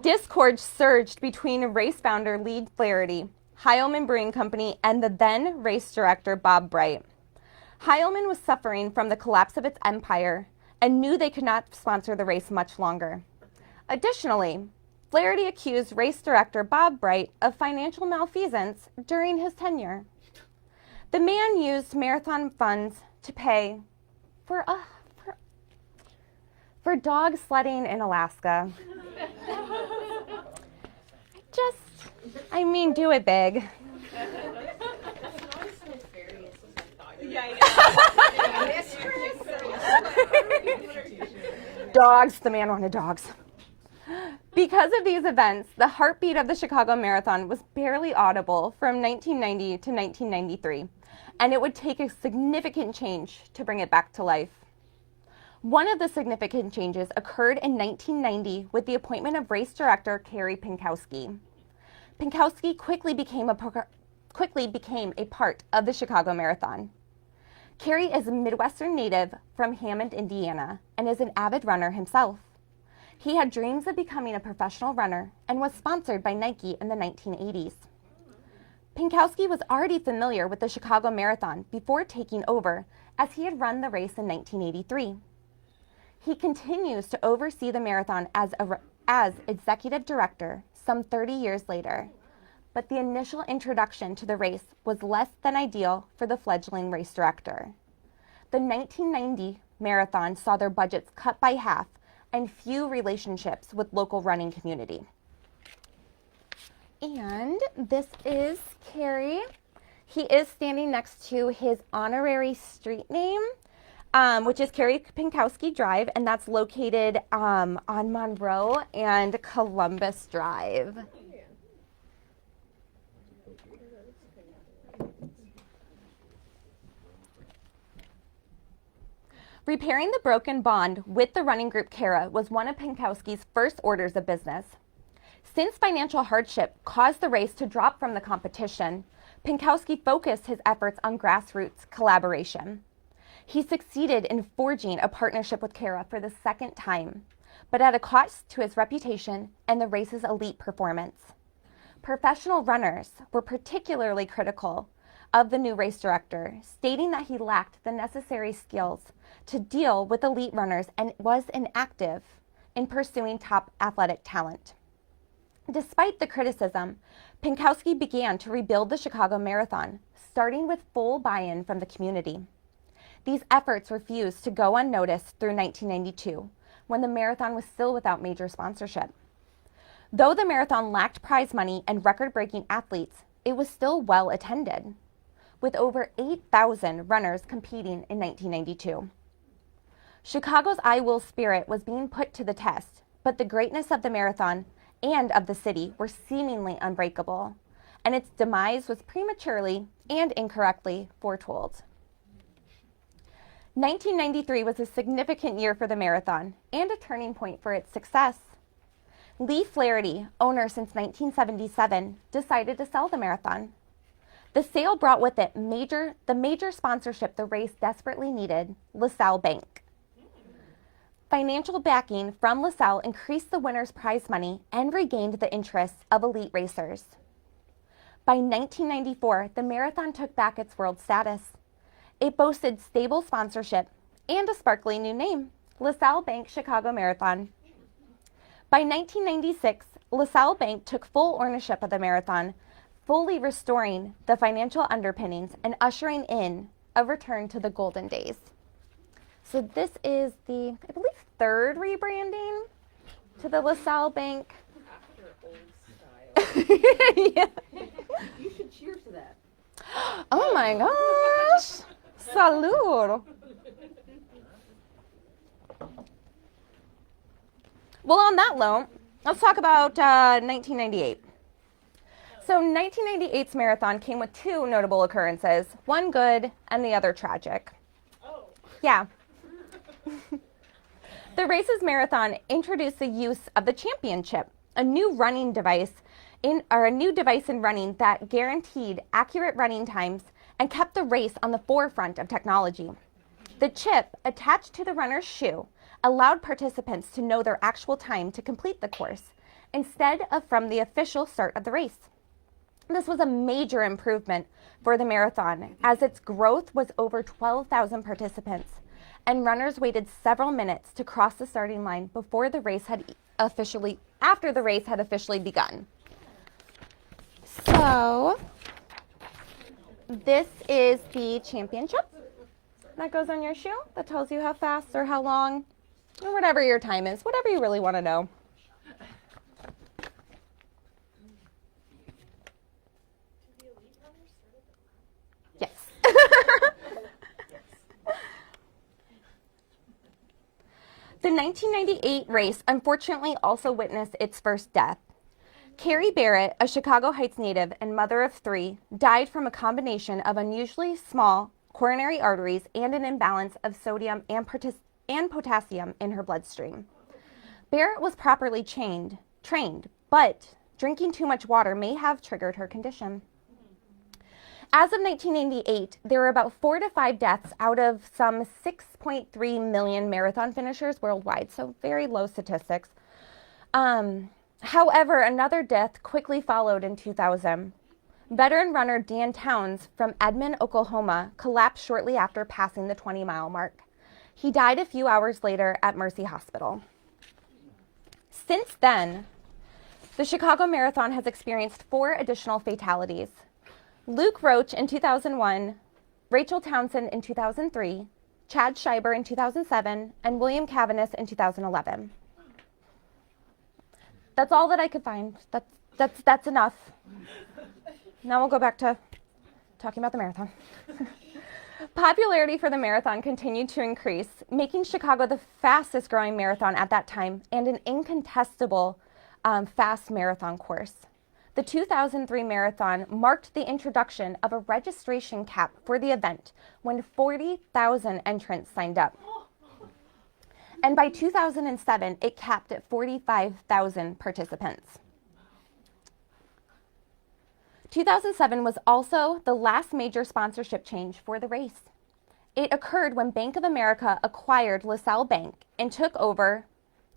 Discord surged between race founder Lee Flaherty, Heilman Brewing Company, and the then race director Bob Bright. Heilman was suffering from the collapse of its empire and knew they could not sponsor the race much longer. Additionally, Flaherty accused race director Bob Bright of financial malfeasance during his tenure. The man used marathon funds to pay for dog sledding in Alaska. Do it big. Dogs, the man wanted dogs. Because of these events, the heartbeat of the Chicago Marathon was barely audible from 1990 to 1993, and it would take a significant change to bring it back to life. One of the significant changes occurred in 1990 with the appointment of race director Carrie Pinkowski. Pinkowski quickly became a part of the Chicago Marathon. Carrie is a Midwestern native from Hammond, Indiana, and is an avid runner himself. He had dreams of becoming a professional runner and was sponsored by Nike in the 1980s. Pinkowski was already familiar with the Chicago Marathon before taking over, as he had run the race in 1983. He continues to oversee the marathon as executive director some 30 years later, but the initial introduction to the race was less than ideal for the fledgling race director. The 1990 marathon saw their budgets cut by half and few relationships with local running community. And this is Carrie. He is standing next to his honorary street name, which is Carrie Pinkowski Drive, and that's located on Monroe and Columbus Drive. Repairing the broken bond with the running group Cara was one of Pinkowski's first orders of business. Since financial hardship caused the race to drop from the competition, Pinkowski focused his efforts on grassroots collaboration. He succeeded in forging a partnership with Cara for the second time, but at a cost to his reputation and the race's elite performance. Professional runners were particularly critical of the new race director, stating that he lacked the necessary skills to deal with elite runners and was inactive in pursuing top athletic talent. Despite the criticism, Pinkowski began to rebuild the Chicago Marathon, starting with full buy-in from the community. these efforts refused to go unnoticed through 1992, when the marathon was still without major sponsorship. Though the marathon lacked prize money and record-breaking athletes, it was still well attended, with over 8,000 runners competing in 1992. Chicago's I Will spirit was being put to the test, but the greatness of the marathon and of the city were seemingly unbreakable, and its demise was prematurely and incorrectly foretold. 1993 was a significant year for the marathon and a turning point for its success. Lee Flaherty, owner since 1977, decided to sell the marathon. The sale brought with it the major sponsorship the race desperately needed, LaSalle Bank. Financial backing from LaSalle increased the winner's prize money and regained the interest of elite racers. By 1994, the marathon took back its world status. It boasted stable sponsorship and a sparkling new name, LaSalle Bank Chicago Marathon. By 1996, LaSalle Bank took full ownership of the marathon, fully restoring the financial underpinnings and ushering in a return to the golden days. So this is the, I believe, third rebranding to the LaSalle Bank. After old style. Yeah. You should cheer to that. Oh my gosh! Salud! Well, on that note, let's talk about 1998. So 1998's marathon came with two notable occurrences, one good and the other tragic. Oh. Yeah. The race's marathon introduced the use of the championship, a new device in running that guaranteed accurate running times and kept the race on the forefront of technology. The chip attached to the runner's shoe allowed participants to know their actual time to complete the course, instead of from the official start of the race. This was a major improvement for the marathon, as its growth was over 12,000 participants, and runners waited several minutes to cross the starting line before the race after the race had officially begun. So, this is the championship that goes on your shoe that tells you how fast or how long or whatever your time is, whatever you really want to know. Yes. The 1998 race unfortunately also witnessed its first death. Carrie Barrett, a Chicago Heights native and mother of 3, died from a combination of unusually small coronary arteries and an imbalance of sodium and potassium in her bloodstream. Barrett was properly trained, but drinking too much water may have triggered her condition. As of 1988, there were about 4 to 5 deaths out of some 6.3 million marathon finishers worldwide, so very low statistics. However, another death quickly followed in 2000. Veteran runner Dan Towns from Edmond, Oklahoma, collapsed shortly after passing the 20-mile mark. He died a few hours later at Mercy Hospital. Since then, the Chicago Marathon has experienced 4 additional fatalities. Luke Roach in 2001, Rachel Townsend in 2003, Chad Schreiber in 2007, and William Cavanis in 2011. That's all that I could find. That's enough. Now we'll go back to talking about the marathon. Popularity for the marathon continued to increase, making Chicago the fastest growing marathon at that time and an incontestable fast marathon course. The 2003 marathon marked the introduction of a registration cap for the event when 40,000 entrants signed up. And by 2007, it capped at 45,000 participants. 2007 was also the last major sponsorship change for the race. It occurred when Bank of America acquired LaSalle Bank and took over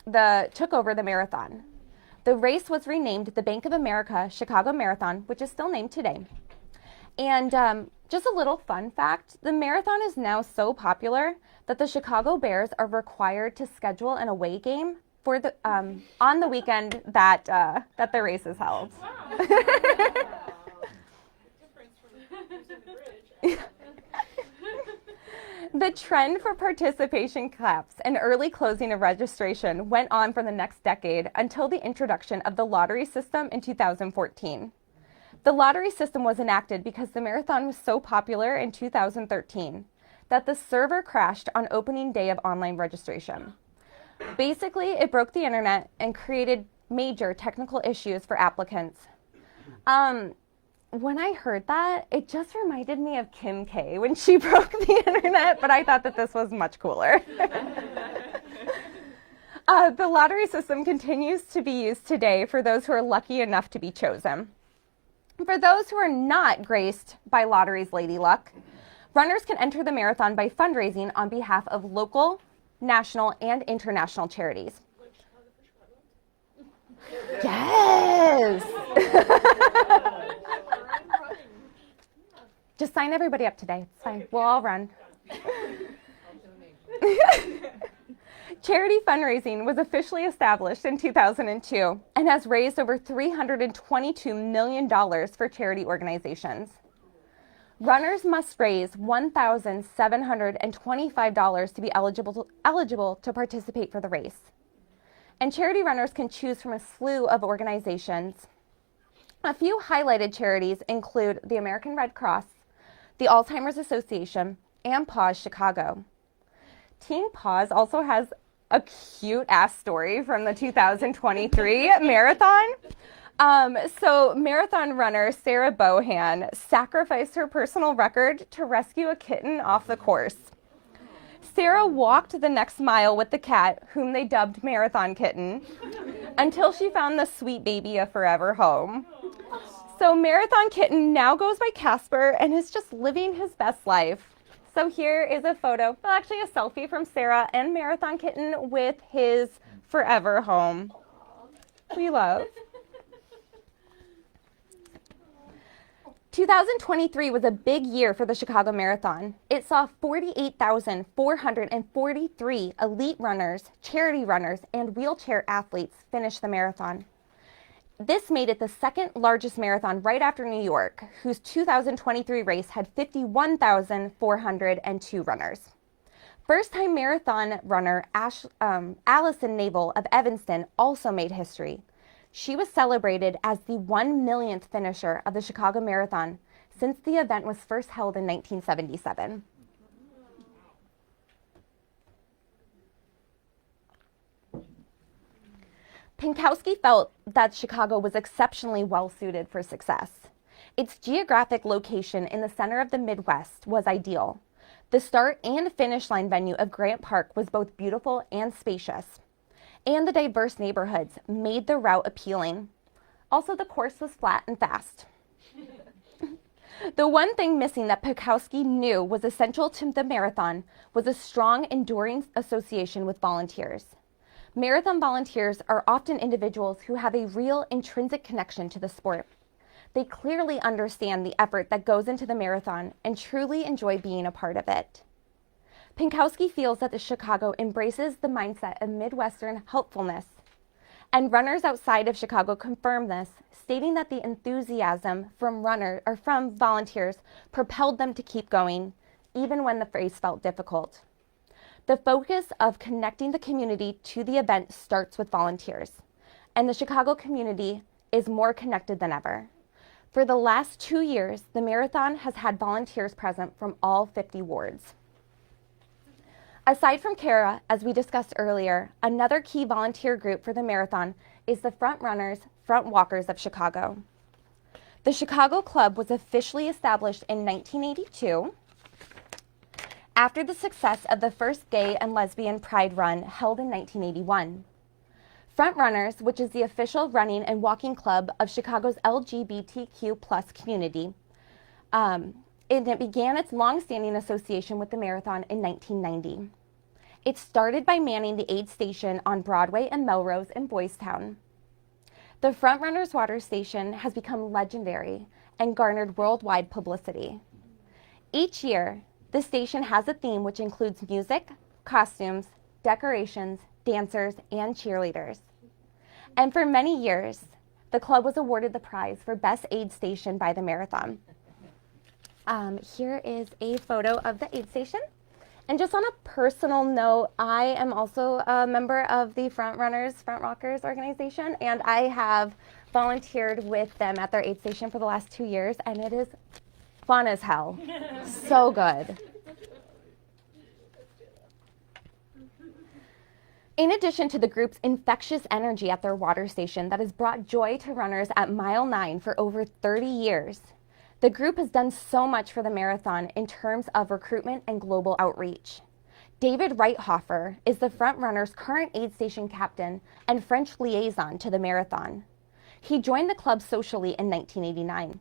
the marathon. The race was renamed the Bank of America Chicago Marathon, which is still named today. And just a little fun fact, the marathon is now so popular that the Chicago Bears are required to schedule an away game for the on the weekend that the race is held. Wow. Difference from using the bridge. The trend for participation caps and early closing of registration went on for the next decade until the introduction of the lottery system in 2014. The lottery system was enacted because the marathon was so popular in 2013 that the server crashed on opening day of online registration. Basically, it broke the internet and created major technical issues for applicants. When I heard that, it just reminded me of Kim K when she broke the internet, but I thought that this was much cooler. The lottery system continues to be used today for those who are lucky enough to be chosen. For those who are not graced by lottery's lady luck, runners can enter the marathon by fundraising on behalf of local, national, and international charities. Yes! Just sign everybody up today. It's fine. We'll all run. Charity fundraising was officially established in 2002 and has raised over $322 million for charity organizations. Runners must raise $1,725 to be eligible to participate for the race. And charity runners can choose from a slew of organizations. A few highlighted charities include the American Red Cross, the Alzheimer's Association, and Pause Chicago. Team Pause also has a cute-ass story from the 2023 marathon. So marathon runner Sarah Bohan sacrificed her personal record to rescue a kitten off the course. Sarah walked the next mile with the cat, whom they dubbed Marathon Kitten, until she found the sweet baby a forever home. So Marathon Kitten now goes by Casper and is just living his best life. So here is a photo, well, actually a selfie from Sarah and Marathon Kitten with his forever home. We love. 2023 was a big year for the Chicago Marathon. It saw 48,443 elite runners, charity runners, and wheelchair athletes finish the marathon. This made it the second largest marathon right after New York, whose 2023 race had 51,402 runners. First-time marathon runner Allison Naval of Evanston also made history. She was celebrated as the 1 millionth finisher of the Chicago Marathon since the event was first held in 1977. Pinkowski felt that Chicago was exceptionally well suited for success. Its geographic location in the center of the Midwest was ideal. The start and finish line venue of Grant Park was both beautiful and spacious, and the diverse neighborhoods made the route appealing. Also, the course was flat and fast. The one thing missing that Pinkowski knew was essential to the marathon was a strong, enduring association with volunteers. Marathon volunteers are often individuals who have a real intrinsic connection to the sport. They clearly understand the effort that goes into the marathon and truly enjoy being a part of it. Pinkowski feels that the Chicago embraces the mindset of Midwestern helpfulness, and runners outside of Chicago confirm this, stating that the enthusiasm from volunteers propelled them to keep going, even when the race felt difficult. The focus of connecting the community to the event starts with volunteers, and the Chicago community is more connected than ever. For the last 2 years, the marathon has had volunteers present from all 50 wards. Aside from CARA, as we discussed earlier, another key volunteer group for the marathon is the Front Runners, Front Walkers of Chicago. The Chicago Club was officially established in 1982 after the success of the first gay and lesbian pride run held in 1981. Front Runners, which is the official running and walking club of Chicago's LGBTQ+ community, and it began its long-standing association with the marathon in 1990. It started by manning the aid station on Broadway and Melrose in Boys Town. The Front Runners water station has become legendary and garnered worldwide publicity. Each year, the station has a theme which includes music, costumes, decorations, dancers, and cheerleaders. And for many years, the club was awarded the prize for Best Aid Station by the Marathon. Here is a photo of the aid station. And just on a personal note, I am also a member of the Front Rockers organization, and I have volunteered with them at their aid station for the last 2 years, and it is fun as hell. So good. In addition to the group's infectious energy at their water station that has brought joy to runners at Mile 9 for over 30 years, the group has done so much for the marathon in terms of recruitment and global outreach. David Reithofer is the Front Runners' current aid station captain and French liaison to the marathon. He joined the club socially in 1989,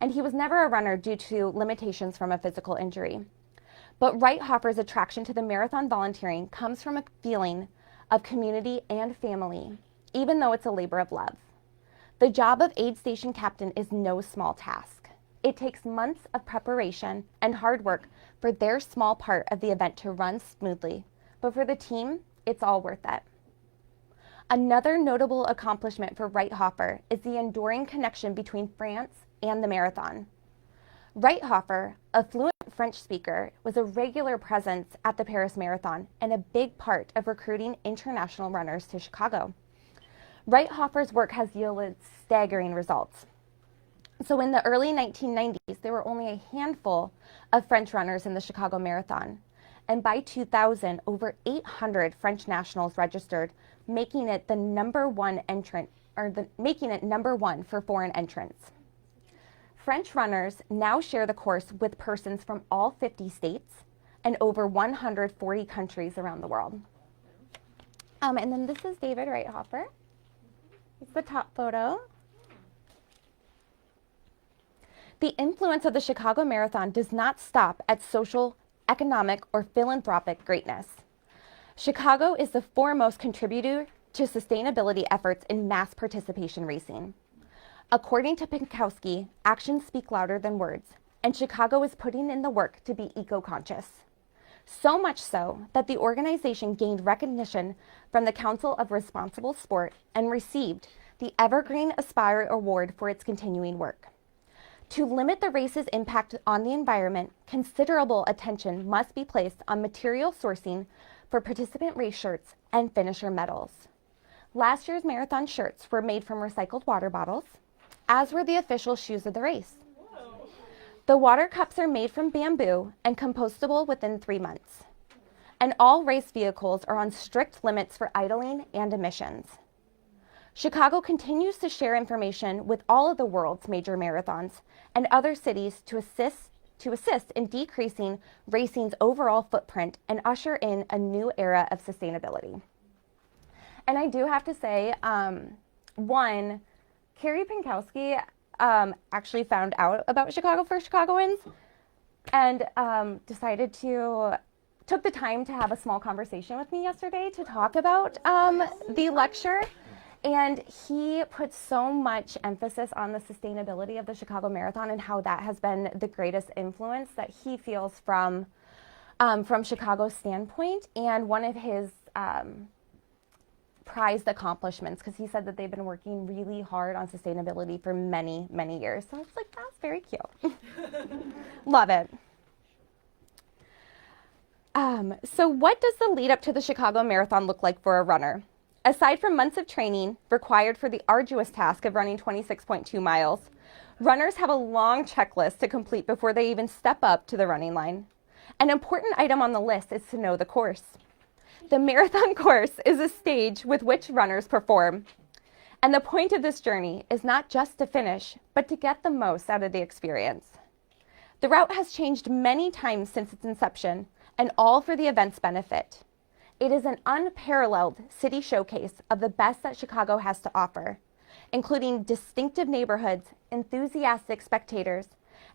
and he was never a runner due to limitations from a physical injury. But Reithofer's attraction to the marathon volunteering comes from a feeling of community and family, even though it's a labor of love. The job of aid station captain is no small task. It takes months of preparation and hard work for their small part of the event to run smoothly, but for the team, it's all worth it. Another notable accomplishment for Reithofer is the enduring connection between France and the marathon. Reithofer, a fluent French speaker, was a regular presence at the Paris Marathon and a big part of recruiting international runners to Chicago. Reithofer's work has yielded staggering results. So in the early 1990s, there were only a handful of French runners in the Chicago Marathon. And by 2000, over 800 French nationals registered, making it the number one for foreign entrants. French runners now share the course with persons from all 50 states and over 140 countries around the world. And then this is David Reithofer. It's the top photo. The influence of the Chicago Marathon does not stop at social, economic, or philanthropic greatness. Chicago is the foremost contributor to sustainability efforts in mass participation racing. According to Pinkowski, actions speak louder than words, and Chicago is putting in the work to be eco-conscious. So much so that the organization gained recognition from the Council of Responsible Sport and received the Evergreen Aspire Award for its continuing work. To limit the race's impact on the environment, considerable attention must be placed on material sourcing for participant race shirts and finisher medals. Last year's marathon shirts were made from recycled water bottles, as were the official shoes of the race. The water cups are made from bamboo and compostable within 3 months. And all race vehicles are on strict limits for idling and emissions. Chicago continues to share information with all of the world's major marathons and other cities to assist in decreasing racing's overall footprint and usher in a new era of sustainability. And I do have to say, Carrie Pinkowski actually found out about Chicago for Chicagoans and took the time to have a small conversation with me yesterday to talk about the lecture. And he put so much emphasis on the sustainability of the Chicago Marathon and how that has been the greatest influence that he feels from Chicago's standpoint, and one of his prized accomplishments, because he said that they've been working really hard on sustainability for many, many years. So I was like, that's very cute. Love it. So what does the lead up to the Chicago Marathon look like for a runner? Aside from months of training required for the arduous task of running 26.2 miles, runners have a long checklist to complete before they even step up to the running line. An important item on the list is to know the course. The marathon course is a stage with which runners perform. And the point of this journey is not just to finish, but to get the most out of the experience. The route has changed many times since its inception, and all for the event's benefit. It is an unparalleled city showcase of the best that Chicago has to offer, including distinctive neighborhoods, enthusiastic spectators,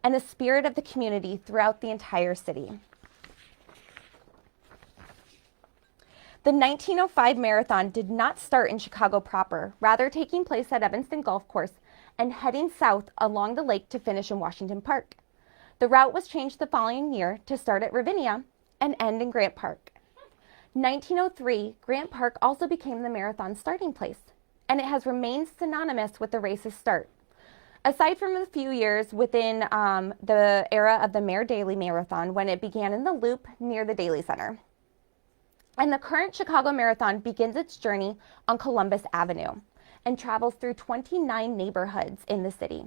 and the spirit of the community throughout the entire city. The 1905 marathon did not start in Chicago proper, rather taking place at Evanston Golf Course and heading south along the lake to finish in Washington Park. The route was changed the following year to start at Ravinia and end in Grant Park. 1903, Grant Park also became the marathon starting place, and it has remained synonymous with the race's start. Aside from a few years within the era of the Mayor Daley Marathon, when it began in the Loop near the Daley Center. And the current Chicago Marathon begins its journey on Columbus Avenue and travels through 29 neighborhoods in the city.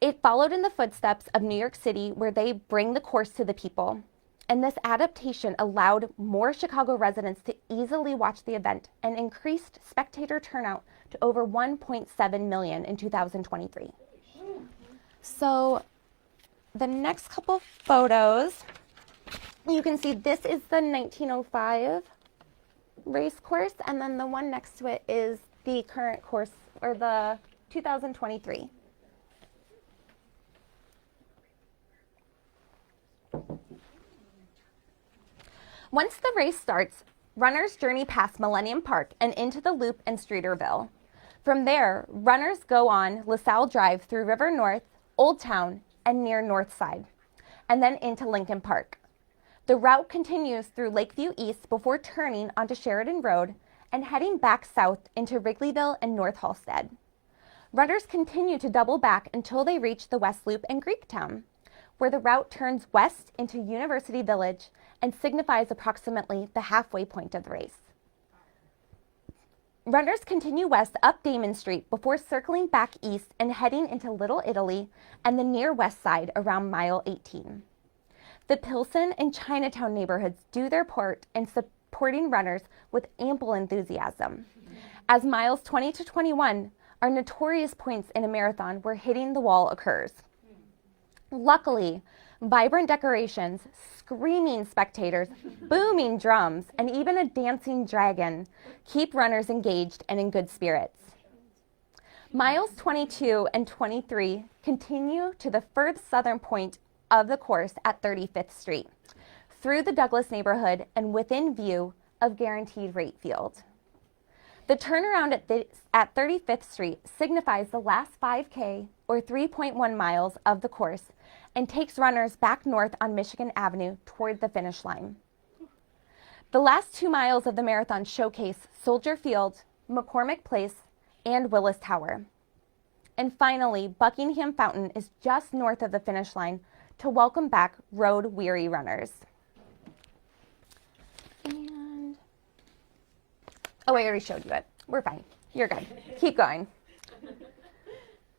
It followed in the footsteps of New York City, where they bring the course to the people. And this adaptation allowed more Chicago residents to easily watch the event and increased spectator turnout to over 1.7 million in 2023. So the next couple photos, you can see this is the 1905 race course, and then the one next to it is the current course, or the 2023. Once the race starts, runners journey past Millennium Park and into the Loop and Streeterville. From there, runners go on LaSalle Drive through River North, Old Town, and near North Side, and then into Lincoln Park. The route continues through Lakeview East before turning onto Sheridan Road and heading back south into Wrigleyville and North Halsted. Runners continue to double back until they reach the West Loop and Greektown, where the route turns west into University Village and signifies approximately the halfway point of the race. Runners continue west up Damon Street before circling back east and heading into Little Italy and the near west side around mile 18. The Pilsen and Chinatown neighborhoods do their part in supporting runners with ample enthusiasm, as miles 20 to 21 are notorious points in a marathon where hitting the wall occurs. Luckily, vibrant decorations, screaming spectators, booming drums, and even a dancing dragon keep runners engaged and in good spirits. Miles 22 and 23 continue to the furthest southern point of the course at 35th Street, through the Douglas neighborhood and within view of Guaranteed Rate Field. The turnaround at 35th Street signifies the last 5K, or 3.1 miles, of the course and takes runners back north on Michigan Avenue toward the finish line. The last 2 miles of the marathon showcase Soldier Field, McCormick Place, and Willis Tower. And finally, Buckingham Fountain is just north of the finish line to welcome back road-weary runners. And, oh, I already showed you it. We're fine. You're good. Keep going.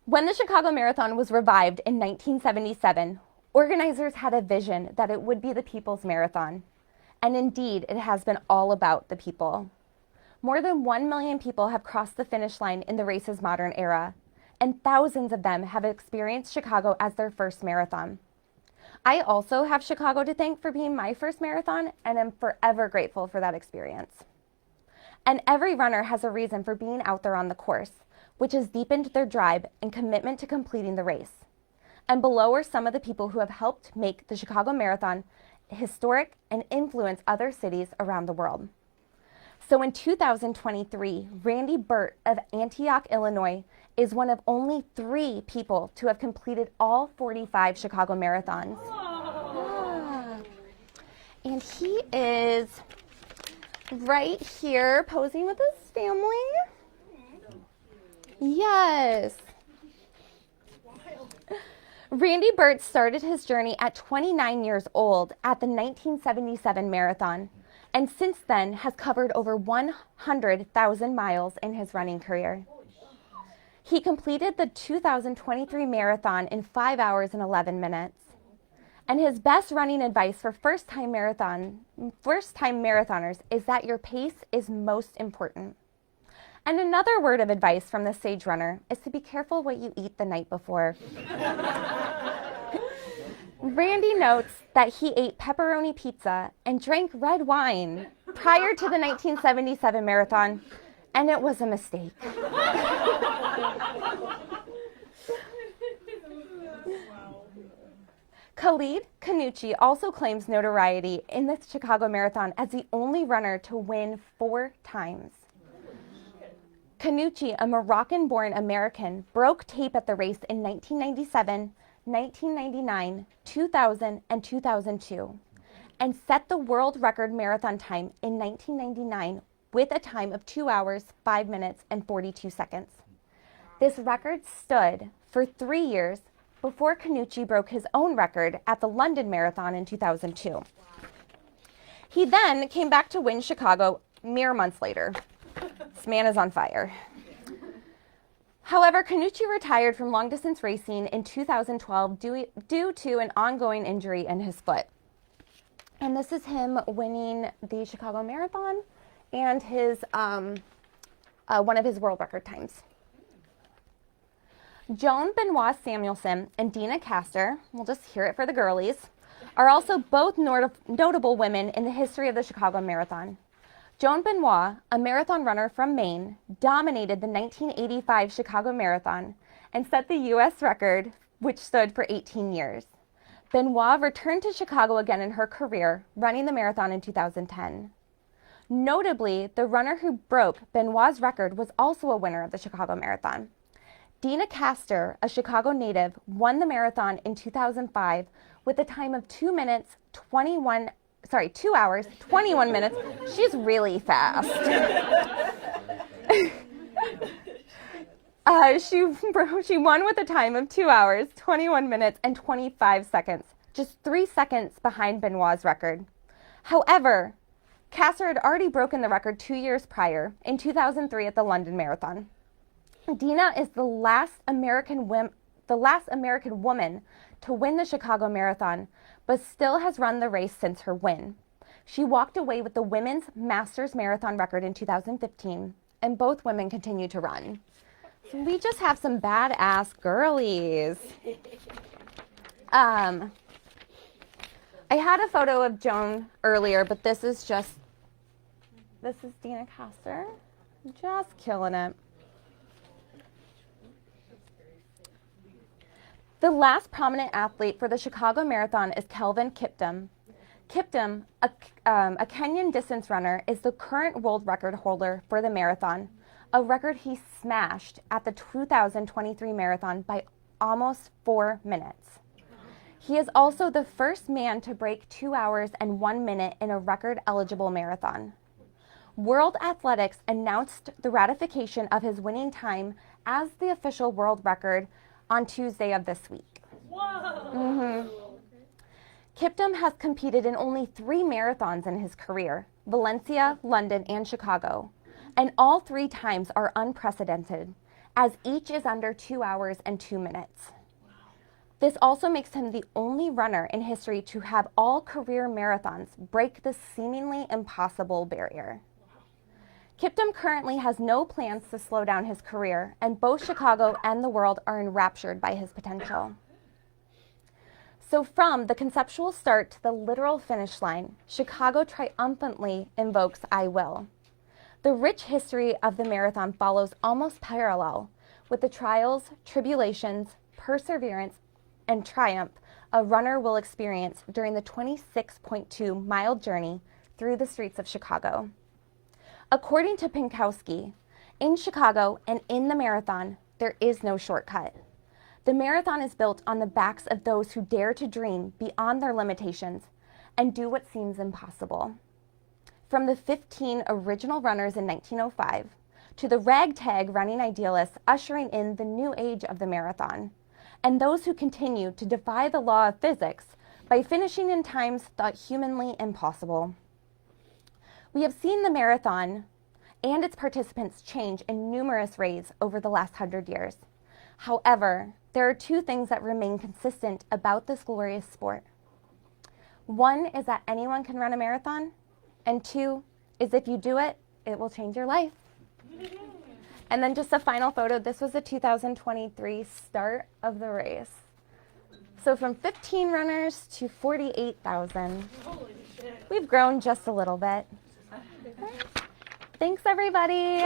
When the Chicago Marathon was revived in 1977, organizers had a vision that it would be the people's marathon. And indeed, it has been all about the people. More than 1 million people have crossed the finish line in the race's modern era, and thousands of them have experienced Chicago as their first marathon. I also have Chicago to thank for being my first marathon, and am forever grateful for that experience. And every runner has a reason for being out there on the course, which has deepened their drive and commitment to completing the race. And below are some of the people who have helped make the Chicago Marathon historic and influence other cities around the world. So in 2023, Randy Burt of Antioch, Illinois, is one of only 3 people to have completed all 45 Chicago marathons. Yeah. And he is right here posing with his family. Yes. Randy Burt started his journey at 29 years old at the 1977 marathon, and since then has covered over 100,000 miles in his running career. He completed the 2023 marathon in 5 hours and 11 minutes. And his best running advice for first-time marathoners is that your pace is most important. And another word of advice from the Sage Runner is to be careful what you eat the night before. Randy notes that he ate pepperoni pizza and drank red wine prior to the 1977 marathon, and it was a mistake. Khalid Kanuchi also claims notoriety in the Chicago Marathon as the only runner to win 4 times. Kanuchi, a Moroccan-born American, broke tape at the race in 1997, 1999, 2000, and 2002, and set the world record marathon time in 1999 with a time of 2 hours, 5 minutes, and 42 seconds. This record stood for 3 years before Cannucci broke his own record at the London Marathon in 2002. He then came back to win Chicago mere months later. This man is on fire. However, Cannucci retired from long-distance racing in 2012 due to an ongoing injury in his foot. And this is him winning the Chicago Marathon and his one of his world record times. Joan Benoit Samuelson and Dina Castor, we'll just hear it for the girlies, are also both notable women in the history of the Chicago Marathon. Joan Benoit, a marathon runner from Maine, dominated the 1985 Chicago Marathon and set the U.S. record, which stood for 18 years. Benoit returned to Chicago again in her career, running the marathon in 2010. Notably, the runner who broke Benoit's record was also a winner of the Chicago Marathon. Dina Castor, a Chicago native, won the marathon in 2005 with a time of 2 hours, 21 minutes. She's really fast. She won with a time of 2 hours, 21 minutes, and 25 seconds, just 3 seconds behind Benoit's record. However, Castor had already broken the record 2 years prior, in 2003 at the London Marathon. Dina is the last American woman to win the Chicago Marathon, but still has run the race since her win. She walked away with the women's Masters Marathon record in 2015, and both women continue to run. So we just have some badass girlies. I had a photo of Joan earlier, but this is Dina Castor, just killing it. The last prominent athlete for the Chicago Marathon is Kelvin Kiptum. Kiptum, a Kenyan distance runner, is the current world record holder for the marathon, a record he smashed at the 2023 marathon by almost 4 minutes. He is also the first man to break 2 hours and 1 minute in a record-eligible marathon. World Athletics announced the ratification of his winning time as the official world record on Tuesday of this week. Whoa! Kiptum has competed in only 3 marathons in his career, Valencia, London, and Chicago, and all 3 times are unprecedented, as each is under 2 hours and 2 minutes. This also makes him the only runner in history to have all career marathons break the seemingly impossible barrier. Kiptum currently has no plans to slow down his career, and both Chicago and the world are enraptured by his potential. So from the conceptual start to the literal finish line, Chicago triumphantly invokes "I will." The rich history of the marathon follows almost parallel with the trials, tribulations, perseverance, and triumph a runner will experience during the 26.2-mile journey through the streets of Chicago. According to Pinkowski, in Chicago and in the marathon, there is no shortcut. The marathon is built on the backs of those who dare to dream beyond their limitations and do what seems impossible. From the 15 original runners in 1905 to the ragtag running idealists ushering in the new age of the marathon, and those who continue to defy the law of physics by finishing in times thought humanly impossible. We have seen the marathon and its participants change in numerous ways over the last 100 years. However, there are 2 things that remain consistent about this glorious sport. 1 is that anyone can run a marathon, and 2 is if you do it, it will change your life. And then just a final photo. This was the 2023 start of the race. So from 15 runners to 48,000. We've grown just a little bit. Thanks, everybody.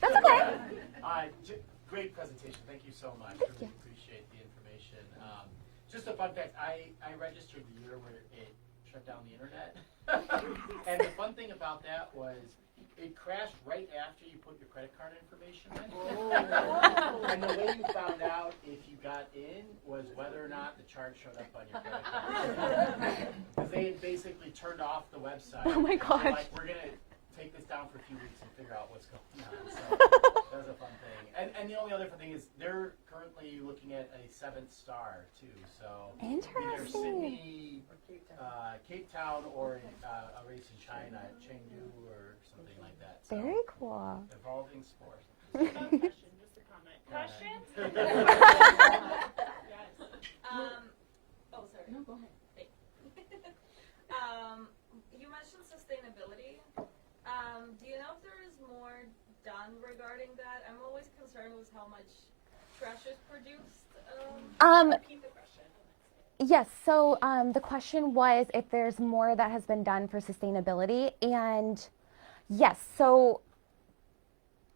That's okay. Great presentation. Thank you so much. Thank you. Really appreciate the information. Just a fun fact, I registered the year where it shut down the internet. And the fun thing about that was it crashed right after you put your credit card information in. And the way you found out if you got in was whether or not the chart showed up on your credit card. Because they had basically turned off the website. Oh my and gosh. they're like, we're gonna take this down for a few weeks and figure out what's going on. So that was a fun thing. And the only other fun thing is they're currently looking at a 7th star too. So either Interesting. Sydney, Cape Town, or a race in China, Chengdu or something like that. So Very cool. evolving sport. Not a question, just a comment. Questions? Yes. Oh, sorry. No, go ahead. You mentioned sustainability. Do you know if there is more done regarding that? I'm always concerned with how much trash is produced. Repeat the question. Yes, so the question was if there's more that has been done for sustainability. And yes, so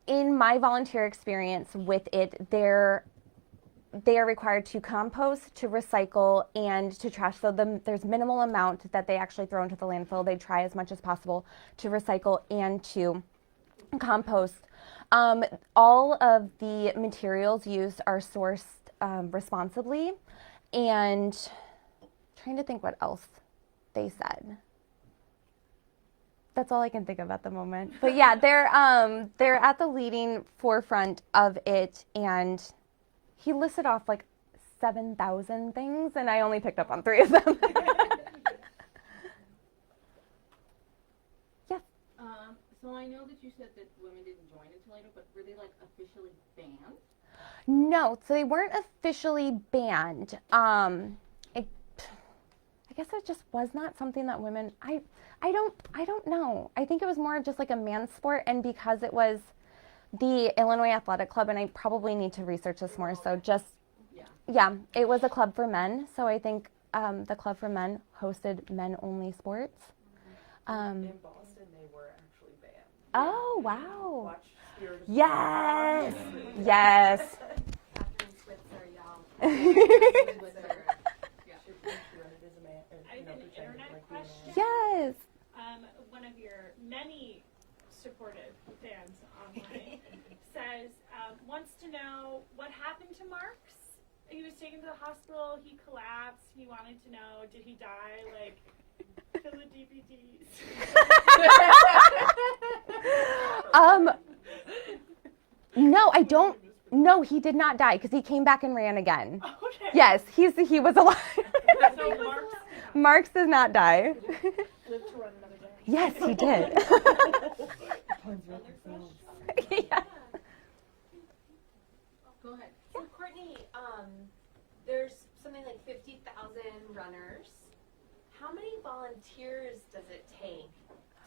in my volunteer experience with it, they are required to compost, to recycle, and to trash. So there's minimal amount that they actually throw into the landfill. They try as much as possible to recycle and to compost. All of the materials used are sourced responsibly, and trying to think what else they said. That's all I can think of at the moment. But yeah, they're at the leading forefront of it, and he listed off like 7,000 things, and I only picked up on 3 of them. Yes. So I know that you said that women didn't join until later, but were they like officially banned? No, so they weren't officially banned. I guess it just was not something that women. I don't know. I think it was more just like a man's sport, and because it was the Illinois Athletic Club, and I probably need to research this more. So just yeah, it was a club for men. So I think the club for men hosted men-only sports. In Boston, they were actually banned. Oh wow! Watch Spears. Yes, yes. Catherine Switzer, y'all. I have an internet question. Yes. One of your many supportive fans online says, wants to know what happened to Marks. He was taken to the hospital, he collapsed, he wanted to know, did he die? Like, fill the DVDs. No, I don't. No, he did not die because he came back and ran again. Okay. Yes, he was alive. So Marks Marks does not die. lived to run another day. Yes, he did. Yeah. Go ahead. So Courtney, there's something like 50,000 runners. How many volunteers does it take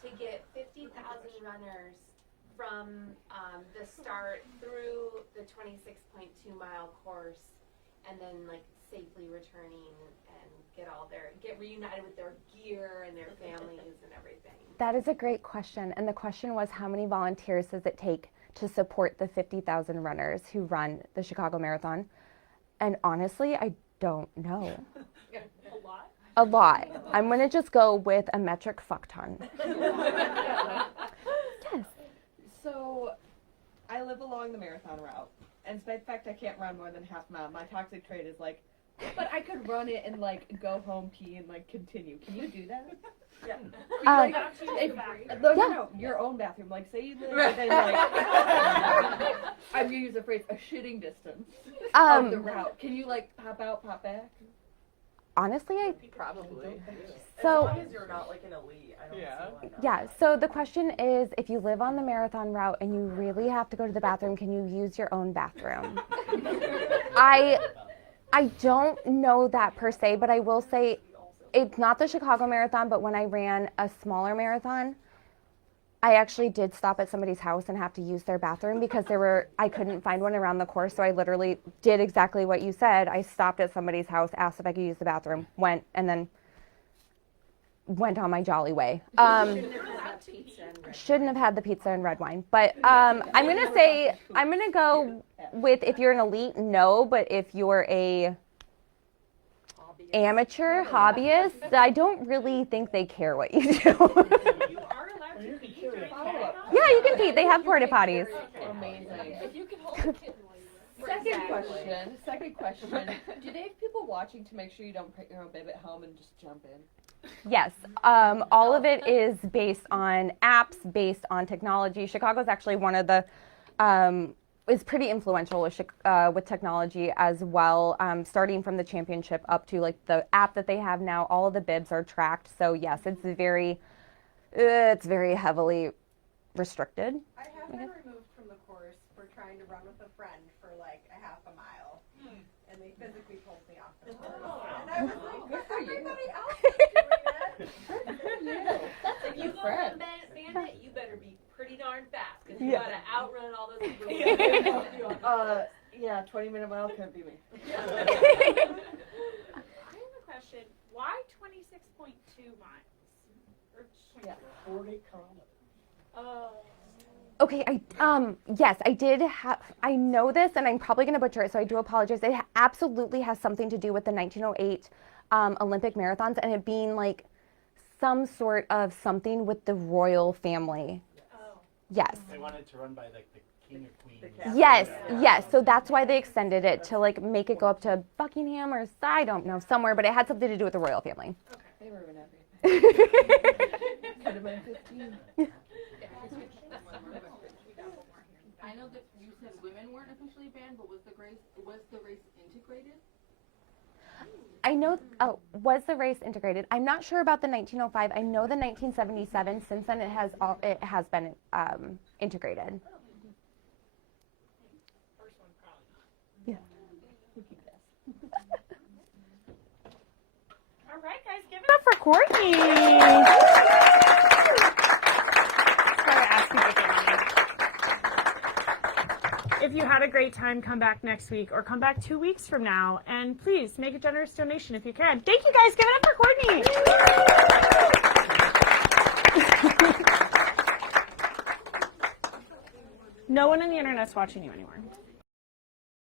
to get 50,000 runners from the start through the 26.2 mile course, and then like safely returning and get reunited with their gear and their families and everything? That is a great question. And the question was, how many volunteers does it take to support the 50,000 runners who run the Chicago Marathon? And honestly, I don't know. A lot. A lot. I'm going to just go with a metric fuck ton. Yes. So, I live along the marathon route, and in fact, I can't run more than half a mile. My toxic trait is like, but I could run it and like go home, pee, and like continue. Can you do that? Yeah. Um, Not to use the bathroom. No, your own bathroom. Like, say you live within like, I'm gonna use the phrase a shitting distance of the route. Can you like pop out, pop back? Honestly, Probably. So- as long as you're not like an elite, I don't see why not. yeah, so the question is, if you live on the marathon route and you really have to go to the bathroom, can you use your own bathroom? I don't know that per se, but I will say it's not the Chicago Marathon, but when I ran a smaller marathon, I actually did stop at somebody's house and have to use their bathroom because I couldn't find one around the course, so I literally did exactly what you said. I stopped at somebody's house, asked if I could use the bathroom, went, and then went on my jolly way. Shouldn't have had the pizza and red wine, but I'm gonna go with, if you're an elite, no, but if you're a amateur hobbyist, I don't really think they care what you do. You are allowed to pee during the marathon? Yeah, you can pee. They have porta potties. Amazing. If you can hold the kid while you run. Second question. Do they have people watching to make sure you don't print your own bib at home and just jump in? Yes, all of it is based on apps, based on technology. Chicago's actually one of the, is pretty influential with technology as well, starting from the championship up to like the app that they have now. All of the bibs are tracked, so yes, it's very heavily restricted. I have been removed from the course for trying to run with a friend for like a half a mile, and they physically pulled me off the course. And I was like, Good for you. everybody else is doing it. That's a If you good go run friend. Bandit, you better be pretty darn fast because you Yeah. gotta outrun all those people. Yeah, 20-minute mile couldn't be me. I have a question. Why 26.2 miles? Or Yeah. 40 kilometers. Oh. Okay, yes, I did have, I know this and I'm probably going to butcher it, so I do apologize. It absolutely has something to do with the 1908 Olympic marathons and it being like some sort of something with the royal family. Oh. Yes. They wanted to run by like the king or queen. Yes, yes. So that's why they extended it to like make it go up to Buckingham or I don't know, somewhere, but it had something to do with the royal family. They were in everything. Could have been 15. I know that you said women weren't officially banned, but was the race integrated? I know, was the race integrated? I'm not sure about the 1905. I know the 1977. Since then, it has been integrated. First one, probably not. Yeah. All right, guys, give it up for Courtney. Sorry to ask people for money. If you had a great time, come back next week or come back 2 weeks from now. And please make a generous donation if you can. Thank you guys. Give it up for Courtney. No one on the internet's watching you anymore.